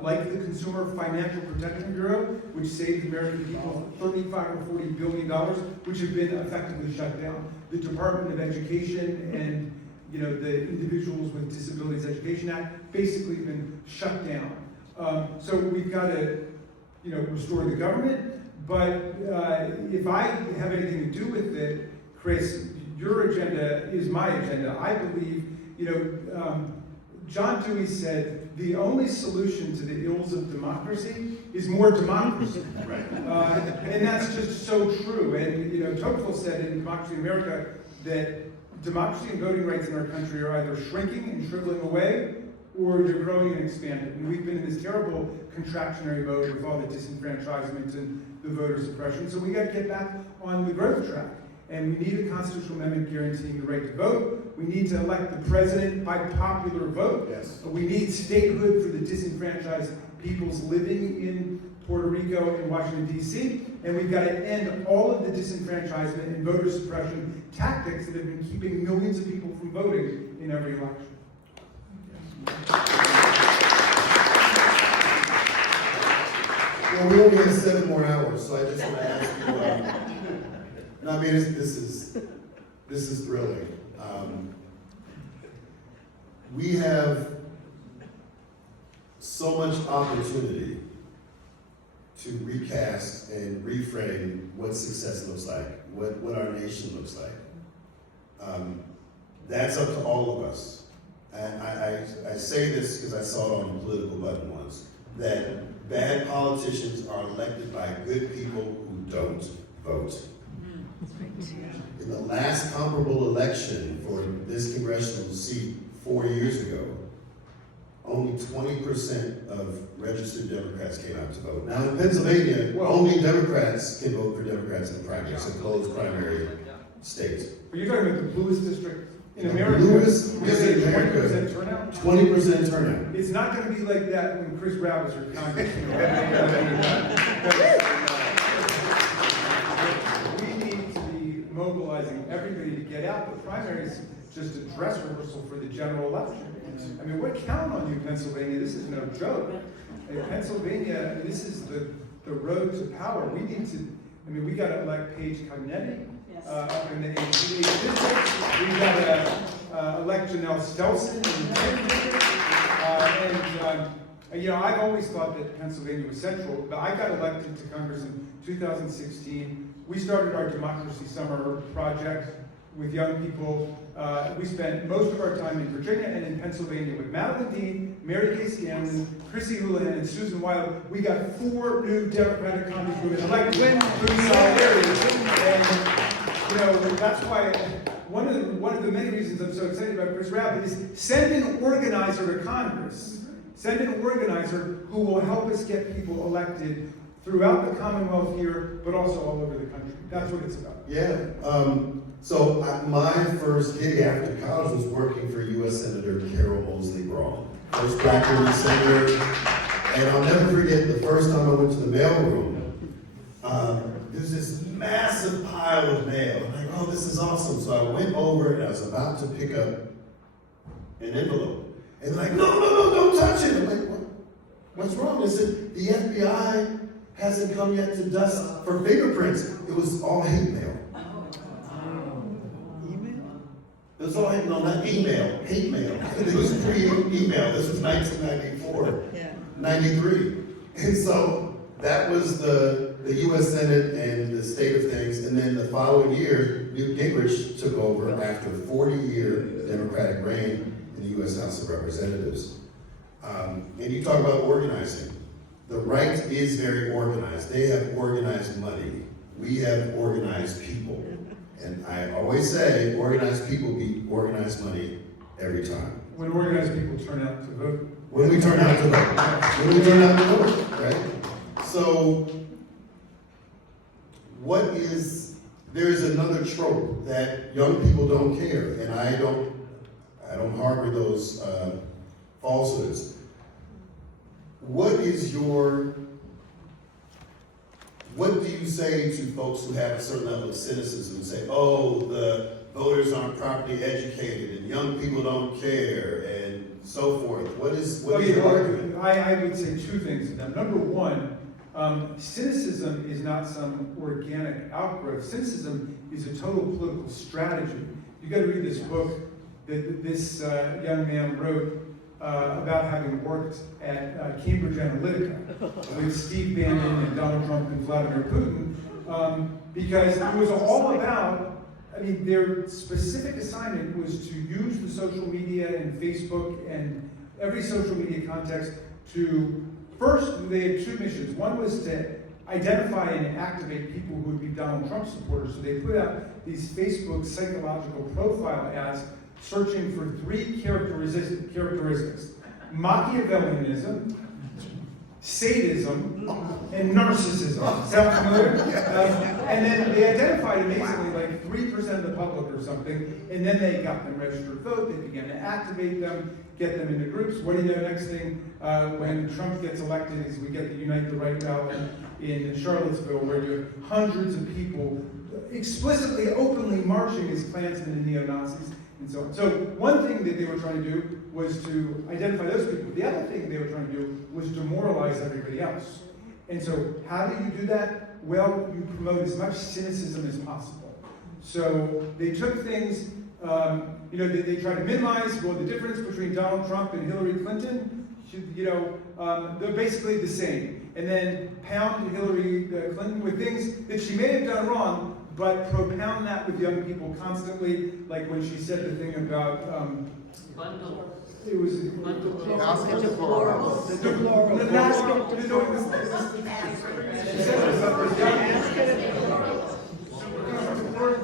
like the Consumer Financial Protection Bureau, which saved American people $35 or $40 billion, which have been effectively shut down. The Department of Education and the Individuals with Disabilities Education Act basically been shut down. So we've got to restore the government. But if I have anything to do with it, Chris, your agenda is my agenda. I believe, John Dewey said, the only solution to the ills of democracy is more democracy. Right. And that's just so true. And Tocqueville said in Democracy in America that democracy and voting rights in our country are either shrinking and shriveling away, or they're growing and expanding. And we've been in this terrible contractionary mode with all the disenfranchisement and the voter suppression. So we got to get back on the growth track. And we need a constitutional amendment guaranteeing the right to vote. We need to elect the president by popular vote. Yes. We need statehood for the disenfranchised peoples living in Puerto Rico and Washington, D.C. And we've got to end all of the disenfranchisement and voter suppression tactics that have been keeping millions of people from voting in every election. Well, we only have 7 more hours, so I just want to ask you, no, I mean, this is This is thrilling. We have so much opportunity to recast and reframe what success looks like, what our nation looks like. That's up to all of us. And I say this because I saw it on the political button once, that bad politicians are elected by good people who don't vote. In the last comparable election for this congressional seat 4 years ago, only 20% of registered Democrats came out to vote. Now in Pennsylvania, only Democrats can vote for Democrats in the primary. It's a closed primary state. But you're talking about the bluest district in The America. bluest We say in America. 20% turnout. 20% turnout. It's not going to be like that when Chris Rabb is your congressman. We need to be mobilizing everybody to get out. The primary is just a dress rehearsal for the general election. I mean, we're counting on you, Pennsylvania. This is no joke. In Pennsylvania, this is the road to power. We need to, I mean, we got to elect Paige Cognetti up in the 8th district. We got to elect Janelle Stelson in the 10th district. You know, I've always thought that Pennsylvania was central, but I got elected to Congress in 2016. We started our Democracy Summer project with young people. We spent most of our time in Virginia and in Pennsylvania with Madeline Dean, Mary Casey Annan, Chrissy Houlihan, and Susan Wild. We got 4 new Democratic congresswomen elected through solidarity. And, you know, that's why one of the many reasons I'm so excited about Chris Rabb is send an organizer to Congress. Send an organizer who will help us get people elected throughout the Commonwealth here, but also all over the country. That's what it's about. Yeah. So my first gig after college was working for U.S. Senator Carol Mosley Braun, first black woman senator. And I'll never forget the first time I went to the mailroom. There's this massive pile of mail. I'm like, oh, this is awesome. So I went over and I was about to pick up an envelope. And they're like, no, don't touch it. I'm like, what's wrong? They said, the FBI hasn't come yet to dust for fingerprints. It was all hate mail. It was all hate mail, not email, hate mail. It was pre-email. This was 1994, 93. And so that was the U.S. Senate and the state of things. And then the following year, Newt Gingrich took over after a 40-year Democratic reign in the U.S. House of Representatives. And you talk about organizing. The right is very organized. They have organized money. We have organized people. And I always say, organized people beat organized money every time. When organized people turn out to vote. When we turn out to vote. When we turn out to vote, right? So, there's another trope that young people don't care, and I don't harbor those falsehoods. What do you say to folks who have a certain level of cynicism and say, oh, the voters aren't properly educated and young people don't care and so forth? What is your argument? I would say 2 things to them. Number one, cynicism is not some organic outgrowth. Cynicism is a total political strategy. You got to read this book that this young man wrote about having worked at Cambridge Analytica with Steve Bannon and Donald Trump and Vladimir Putin, because it was all about, I mean, their specific assignment was to use the social media and Facebook and every social media context to, first, they had 2 missions. One was to identify and activate people who would be Donald Trump supporters. So they put out these Facebook psychological profile ads searching for 3 characteristics: Machiavellianism, sadism, and narcissism. Sound familiar? And then they identified amazingly like 3% of the public or something, and then they got them registered to vote. They began to activate them, get them into groups. What do you know? Next thing, when Trump gets elected, is we get the Unite the Right rally in Charlottesville, where you have hundreds of people explicitly, openly marching as Klansmen and neo-Nazis. And so on. So one thing that they were trying to do was to identify those people. The other thing they were trying to do was demoralize everybody else. And so how do you do that? Well, you promote as much cynicism as possible. So they took things, they tried to minimize, well, the difference between Donald Trump and Hillary Clinton, they're basically the same. And then pound Hillary Clinton with things that she may have done wrong, but propound that with young people constantly, like when she said the thing about, it was Basket of deplorables.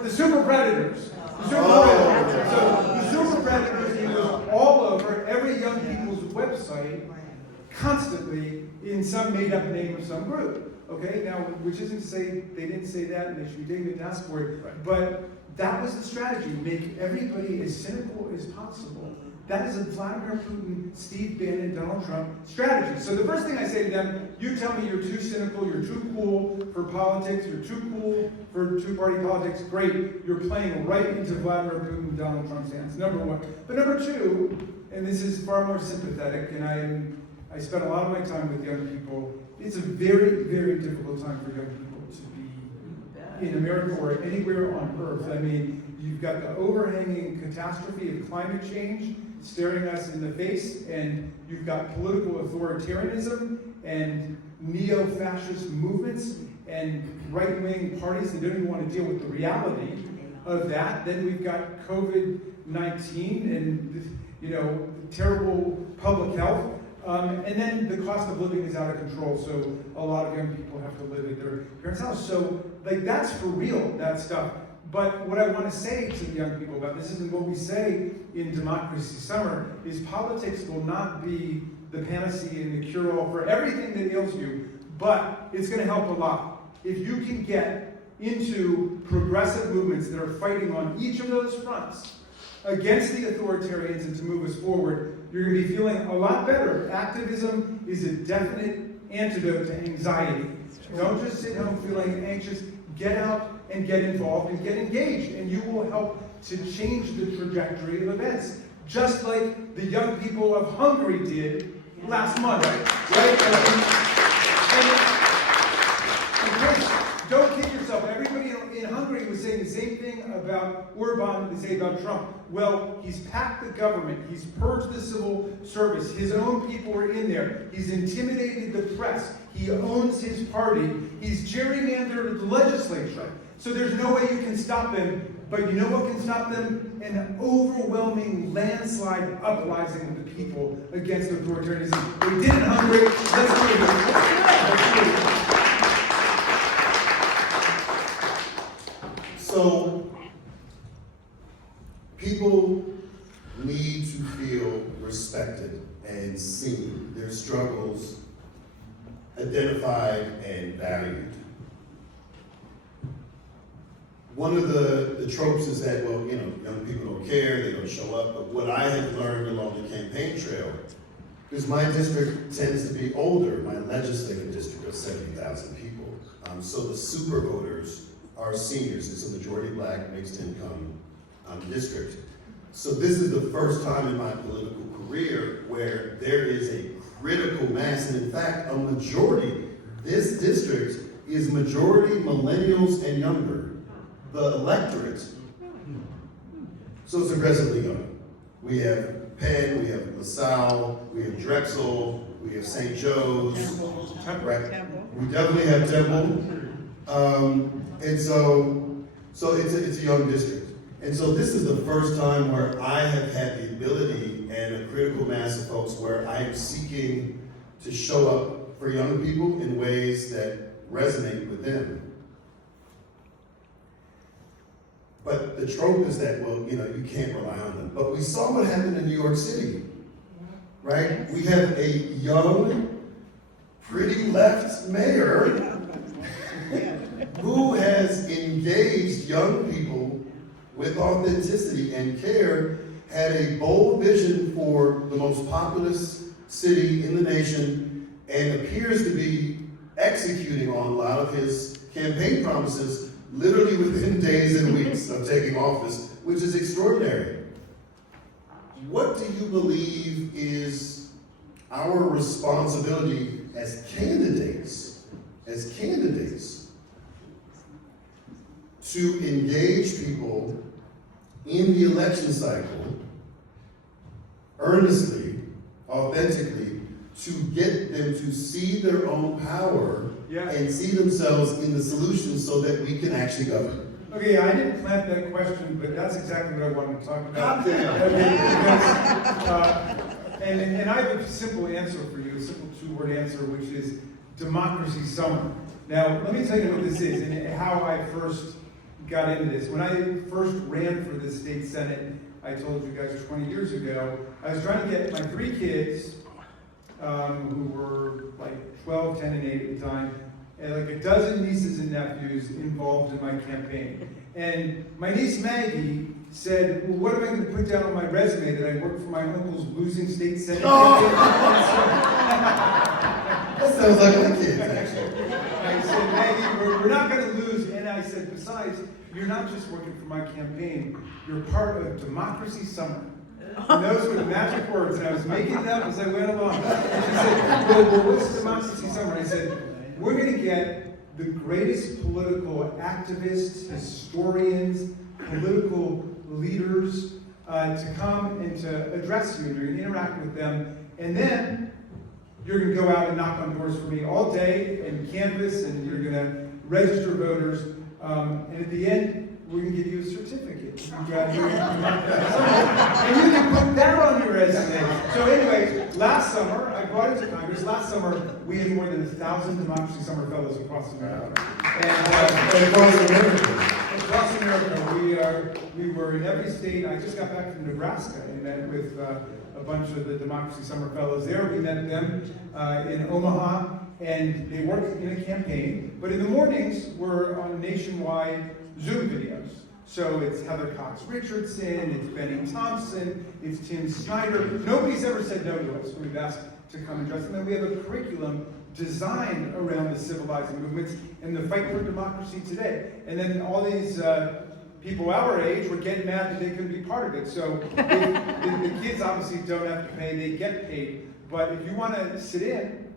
The super predators. The super predators, he was all over every young people's website, constantly in some made-up name of some group. Okay, now, which isn't to say they didn't say that and they should be taking the task for it, but that was the strategy, make everybody as cynical as possible. That is a Vladimir Putin, Steve Bannon, Donald Trump strategy. So the first thing I say to them, you tell me you're too cynical, you're too cool for politics, you're too cool for two-party politics, great. You're playing right into Vladimir Putin and Donald Trump's hands, number one. But number two, and this is far more sympathetic, and I spent a lot of my time with young people, it's a very, very difficult time for young people to be in America or anywhere on earth. I mean, you've got the overhanging catastrophe of climate change staring us in the face, and you've got political authoritarianism and neo-fascist movements and right-wing parties that don't even want to deal with the reality of that. Then we've got COVID-19 and terrible public health. And then the cost of living is out of control, so a lot of young people have to live at their parents' house. So, that's for real, that stuff. But what I want to say to the young people about this isn't what we say in Democracy Summer, is politics will not be the panacea and the cure-all for everything that ails you, but it's going to help a lot. If you can get into progressive movements that are fighting on each of those fronts against the authoritarians and to move us forward, you're going to be feeling a lot better. Activism is a definite antidote to anxiety. Don't just sit home feeling anxious. Get out and get involved and get engaged, and you will help to change the trajectory of events, just like the young people of Hungary did last month, right? And don't kid yourself. Everybody in Hungary was saying the same thing about Orban that they say about Trump. Well, he's packed the government. He's purged the civil service. His own people are in there. He's intimidated the press. He owns his party. He's gerrymandered the legislature. So there's no way you can stop him. But you know what can stop them? An overwhelming landslide uprising of the people against authoritarianism. They did it in Hungary. Let's do it. So, people need to feel respected and seen, their struggles identified and valued. One of the tropes is that, young people don't care, they don't show up, but what I have learned along the campaign trail, because my district tends to be older, my legislative district of 70,000 people, so the super voters are seniors. It's a majority black, mixed income district. So this is the first time in my political career where there is a critical mass, and in fact, a majority. This district is majority millennials and younger, the electorate. So it's aggressively young. We have Penn, we have LaSalle, we have Drexel, we have St. Joe's. Right? We definitely have Temple. And so it's a young district. And so this is the first time where I have had the ability and a critical mass of folks where I am seeking to show up for young people in ways that resonate with them. But the trope is that, you can't rely on them. But we saw what happened in New York City, right? We have a young, pretty left mayor who has engaged young people with authenticity and care, had a bold vision for the most populous city in the nation, and appears to be executing on a lot of his campaign promises literally within days and weeks of taking office, which is extraordinary. What do you believe is our responsibility as candidates, to engage people in the election cycle earnestly, authentically, to get them to see their own power and see themselves in the solution so that we can actually govern. Okay, I didn't plant that question, but that's exactly what I wanted to talk about. Goddamn. And I have a simple answer for you, a simple two-word answer, which is democracy summer. Now, let me tell you what this is and how I first got into this. When I first ran for the state senate, I told you guys 20 years ago, I was trying to get my 3 kids, who were like 12, 10, and 8 at the time, and like a dozen nieces and nephews involved in my campaign. And my niece Maggie said, well, what am I going to put down on my resume that I worked for my uncle's losing state senate campaign? That sounds like my kids, actually. I said, Maggie, we're not going to lose. And I said, besides, you're not just working for my campaign, you're part of Democracy Summer. And those were the magic words, and I was making them as I went along. And she said, well, what's Democracy Summer? And I said, we're going to get the greatest political activists, historians, political leaders to come and to address you, and you're going to interact with them, and then you're going to go out and knock on doors for me all day and canvass, and you're going to register voters, and at the end, we're going to give you a certificate. You graduated from and you can put that on your resume. So anyway, last summer, I brought it to Congress. Last summer, we had more than 1,000 Democracy Summer Fellows across America. And across America, we were in every state. I just got back from Nebraska and met with a bunch of the Democracy Summer Fellows there. We met them in Omaha, and they worked in a campaign. But in the mornings, we're on nationwide Zoom videos. So it's Heather Cox Richardson, it's Benny Thompson, it's Tim Snyder. Nobody's ever said no to us when we've asked to come and address them. And we have a curriculum designed around the civilizing movements and the fight for democracy today. And then all these people our age were getting mad that they couldn't be part of it. So the kids obviously don't have to pay, they get paid. But if you want to sit in,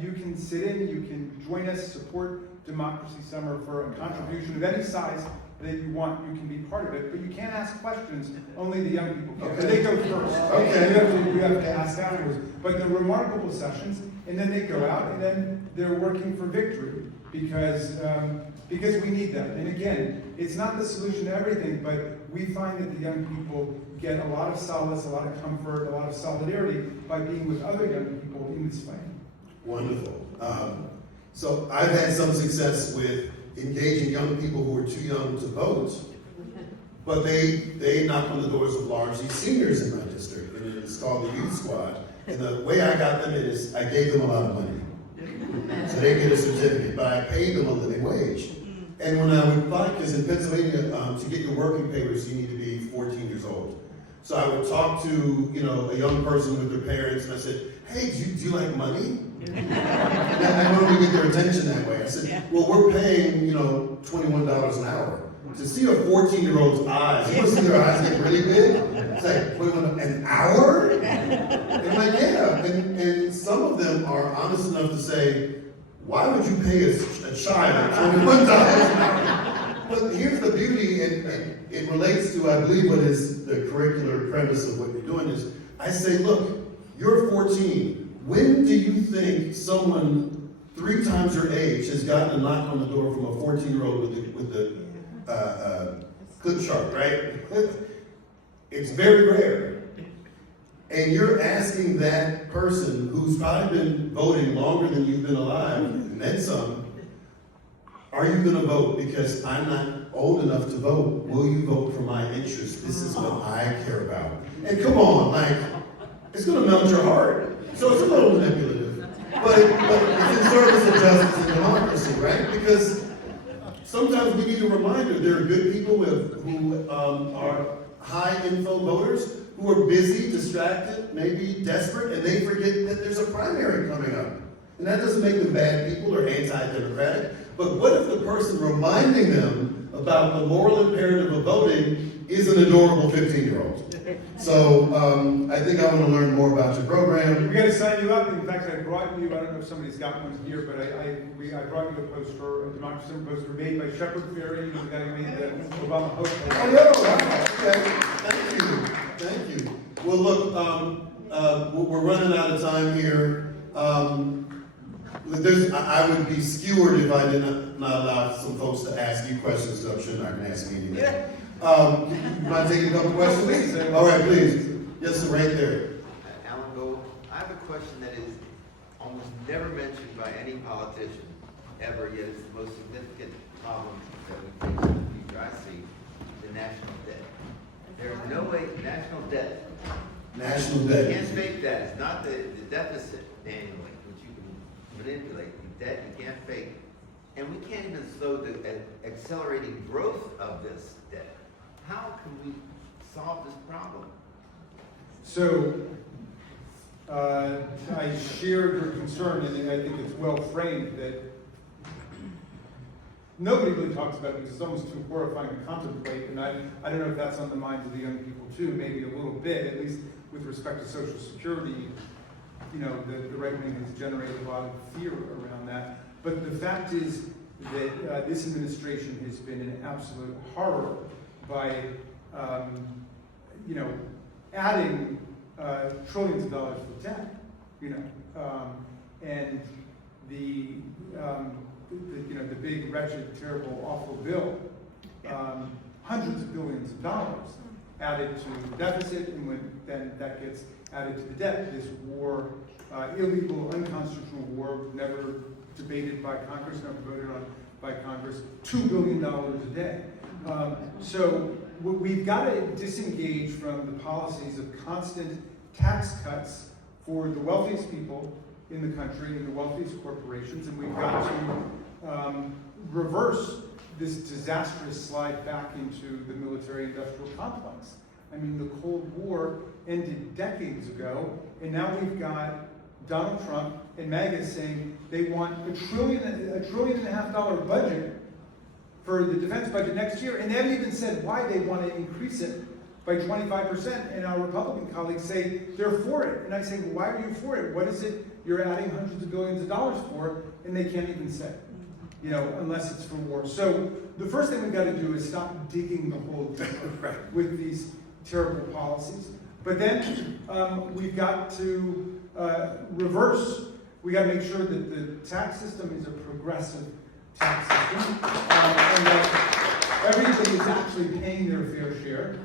you can sit in, you can join us, support Democracy Summer for a contribution of any size that you want. You can be part of it, but you can't ask questions. Only the young people can. Okay. They go first. Okay. You have to ask afterwards. But they're remarkable sessions, and then they go out, and then they're working for victory because we need them. And again, it's not the solution to everything, but we find that the young people get a lot of solace, a lot of comfort, a lot of solidarity by being with other young people in this fight. Wonderful. So I've had some success with engaging young people who are too young to vote, but they knock on the doors of largely seniors in my district, and it's called the Youth Squad. And the way I got them is I gave them a lot of money. So they get a certificate, but I paid them a living wage. And when I would apply, because in Pennsylvania, to get your working papers, you need to be 14 years old. So I would talk to, a young person with their parents, and I said, hey, do you like money? And I normally get their attention that way. I said, well, we're paying, $21 an hour. To see a 14-year-old's eyes, you want to see their eyes get really big? It's like, $21 an hour? And I'm like, yeah. And some of them are honest enough to say, why would you pay a child $21 an hour? But here's the beauty, and it relates to, I believe, what is the curricular premise of what you're doing is, I say, look, you're 14. When do you think someone 3 times your age has gotten a knock on the door from a 14-year-old with the clip sharp, right? It's very rare. And you're asking that person who's probably been voting longer than you've been alive, and then some, are you going to vote? Because I'm not old enough to vote. Will you vote for my interest? This is what I care about. And come on, it's going to melt your heart. So it's a little manipulative, but it's in service of justice and democracy, right? Because sometimes we need a reminder there are good people who are high info voters who are busy, distracted, maybe desperate, and they forget that there's a primary coming up. And that doesn't make them bad people or anti-democratic, but what if the person reminding them about the moral imperative of voting is an adorable 15-year-old? So I think I want to learn more about your program. We got to sign you up. In fact, I brought you, I don't know if somebody's got one here, but I brought you a poster, a democracy poster made by Shepard Fairey, the guy who made the Obama poster. Oh, yeah, wow. Okay. Thank you. Well, look, we're running out of time here. I would be skewered if I did not allow some folks to ask you questions, so I'm sure not going to ask me anything. Yeah. You mind taking a couple questions? Please. All right, please. Yes, sir, right there. Alan Gold, I have a question that is almost never mentioned by any politician ever, yet it's the most significant problem that we face in the future. I see the national debt. There is no way, national debt. National You debt. can't fake that. It's not the deficit annually, which you can manipulate. The debt you can't fake. And we can't even slow the accelerating growth of this debt. How can we solve this problem? So, I shared your concern, and I think it's well framed, that nobody really talks about it because it's almost too horrifying to contemplate, and I don't know if that's on the minds of the young people too, maybe a little bit, at least with respect to Social Security. You know, the right wing has generated a lot of fear around that. But the fact is that this administration has been an absolute horror by, adding trillions of dollars to debt, and the big, wretched, terrible, awful bill, hundreds of billions of dollars added to the deficit, and then that gets added to the debt. This war, illegal, unconstitutional war, never debated by Congress, never voted on by Congress, $2 billion a day. So we've got to disengage from the policies of constant tax cuts for the wealthiest people in the country and the wealthiest corporations, and we've got to reverse this disastrous slide back into the military-industrial complex. I mean, the Cold War ended decades ago, and now we've got Donald Trump and MAGA saying they want $1.5 trillion budget for the defense budget next year, and they haven't even said why they want to increase it by 25%, and our Republican colleagues say they're for it. And I say, well, why are you for it? What is it you're adding hundreds of billions of dollars for? And they can't even say, unless it's for war. So the first thing we've got to do is stop digging the hole deeper with these terrible policies. But then we've got to reverse. We got to make sure that the tax system is a progressive tax system, and that everybody is actually paying their fair share.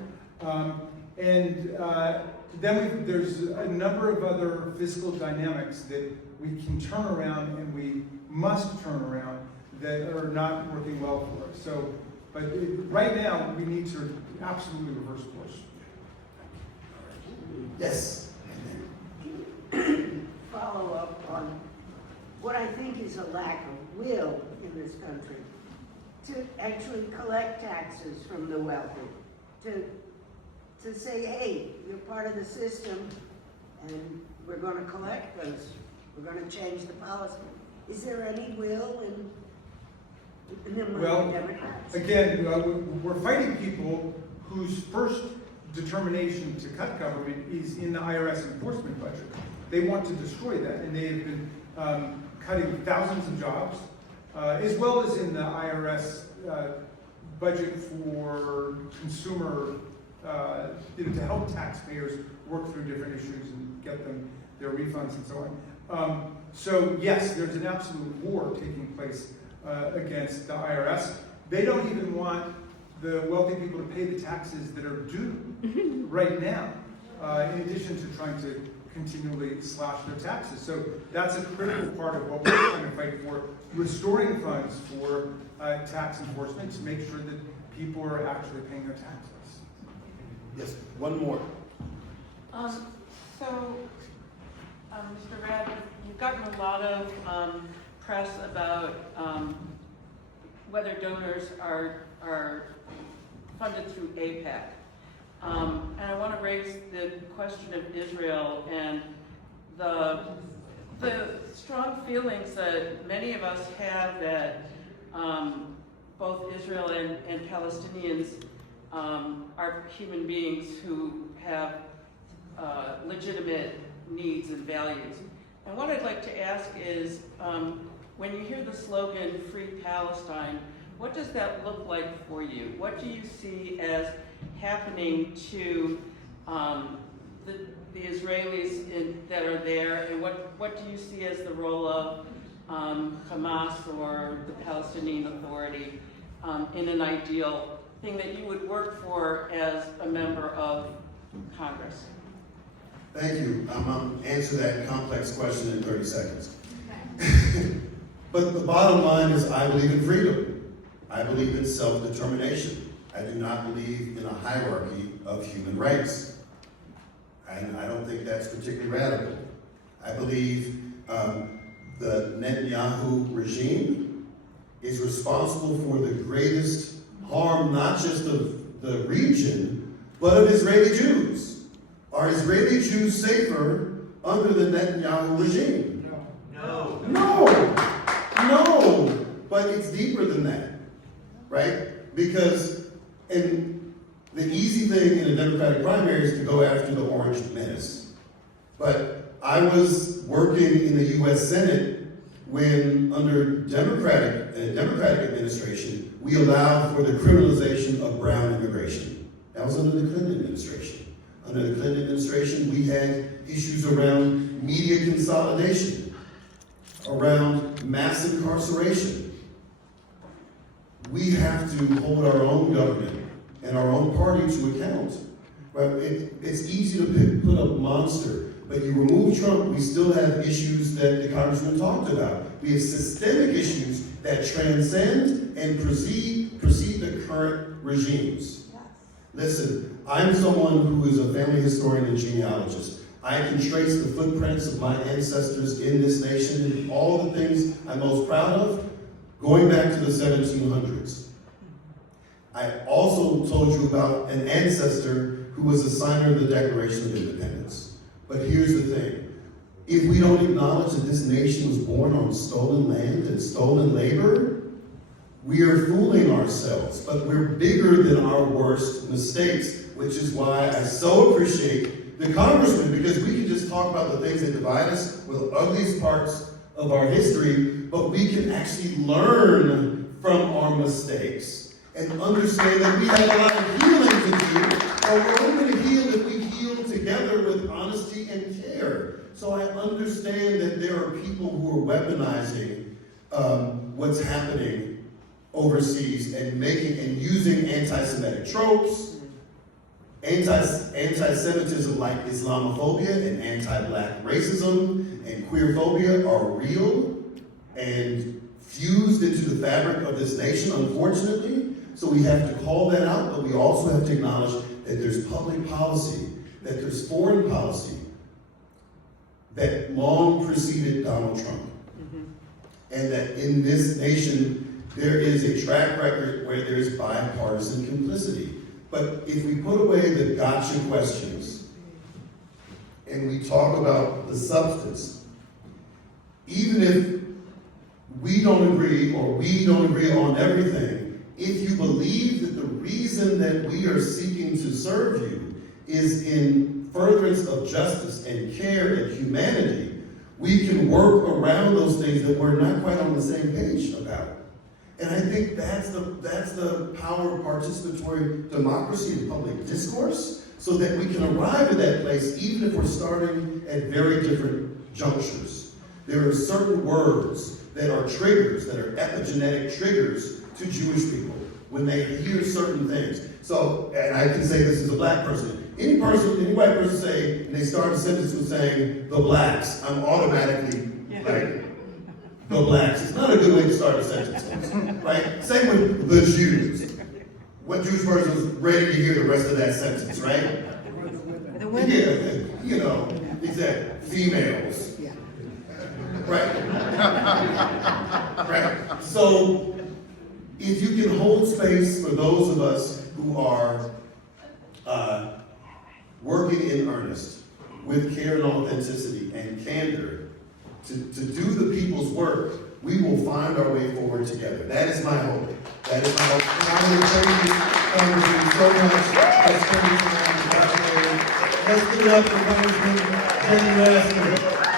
Then there's a number of other fiscal dynamics that we can turn around, and we must turn around, that are not working well for us. So, but right now we need to absolutely reverse course. Yes. Follow up on what I think is a lack of will in this country to actually collect taxes from the wealthy, to say, hey, you're part of the system, and we're going to collect those. We're going to change the policy. Is there any will in the Democrats? Again, we're fighting people whose first determination to cut government is in the IRS enforcement budget. They want to destroy that, and they have been cutting thousands of jobs, as well as in the IRS budget for consumer, to help taxpayers work through different issues and get them their refunds and so on. So yes, there's an absolute war taking place against the IRS. They don't even want the wealthy people to pay the taxes that are due right now, in addition to trying to continually slash their taxes. So that's a critical part of what we're trying to fight for, restoring funds for tax enforcement to make sure that people are actually paying their taxes. Yes, one more. Mr. Rabb, you've gotten a lot of press about whether donors are funded through AIPAC. And I want to raise the question of Israel and the strong feelings that many of us have that both Israel and Palestinians are human beings who have legitimate needs and values. And what I'd like to ask is, when you hear the slogan, Free Palestine, what does that look like for you? What do you see as happening to the Israelis that are there, and what do you see as the role of Hamas or the Palestinian Authority in an ideal thing that you would work for as a member of Congress? Thank you. I'm going to answer that complex question in 30 seconds. But the bottom line is I believe in freedom. I believe in self-determination. I do not believe in a hierarchy of human rights. And I don't think that's particularly radical. I believe the Netanyahu regime is responsible for the greatest harm, not just of the region, but of Israeli Jews. Are Israeli Jews safer under the Netanyahu regime? No. No. No. But it's deeper than that, right? Because the easy thing in a Democratic primary is to go after the orange menace. But I was working in the U.S. Senate when, under Democratic administration, we allowed for the criminalization of brown immigration. That was under the Clinton administration. Under the Clinton administration, we had issues around media consolidation, around mass incarceration. We have to hold our own government and our own party to account. Right? It's easy to put up Monster, but you remove Trump, we still have issues that the Congressman talked about. We have systemic issues that transcend and precede the current regimes. Listen, I'm someone who is a family historian and genealogist. I can trace the footprints of my ancestors in this nation and all the things I'm most proud of, going back to the 1700s. I also told you about an ancestor who was a signer of the Declaration of Independence. But here's the thing. If we don't acknowledge that this nation was born on stolen land and stolen labor, we are fooling ourselves. But we're bigger than our worst mistakes, which is why I so appreciate the Congressman, because we can just talk about the things that divide us with the ugliest parts of our history, but we can actually learn from our mistakes and understand that we have a lot of healing to do, but we're only going to heal if we heal together with honesty and care. So I understand that there are people who are weaponizing what's happening overseas and using anti-Semitic tropes. Anti-Semitism like Islamophobia and anti-black racism and queerphobia are real and fused into the fabric of this nation, unfortunately. So we have to call that out, but we also have to acknowledge that there's public policy, that there's foreign policy that long preceded Donald Trump. And that in this nation, there is a track record where there's bipartisan complicity. But if we put away the gotcha questions and we talk about the substance, even if we don't agree or we don't agree on everything, if you believe that the reason that we are seeking to serve you is in furtherance of justice and care and humanity, we can work around those things that we're not quite on the same page about. And I think that's the power of participatory democracy and public discourse, so that we can arrive at that place even if we're starting at very different junctures. There are certain words that are triggers, that are epigenetic triggers to Jewish people when they hear certain things. So, and I can say this as a black person. Any white person say, and they start a sentence with saying, the blacks, I'm automatically like, the blacks. It's not a good way to start a sentence, right? Same with the Jews. What Jewish person is ready to hear the rest of that sentence, right? The women. Yeah, you know, exactly. Females. Yeah. Right. Right. So, if you can hold space for those of us who are working in earnest with care and authenticity and candor, to do the people's work, we will find our way forward together. That is my hope. That is my hope. And I want to thank you, Congressman, so much for spending some time with us today. Let's give it up for Congressman Jamie Raskin.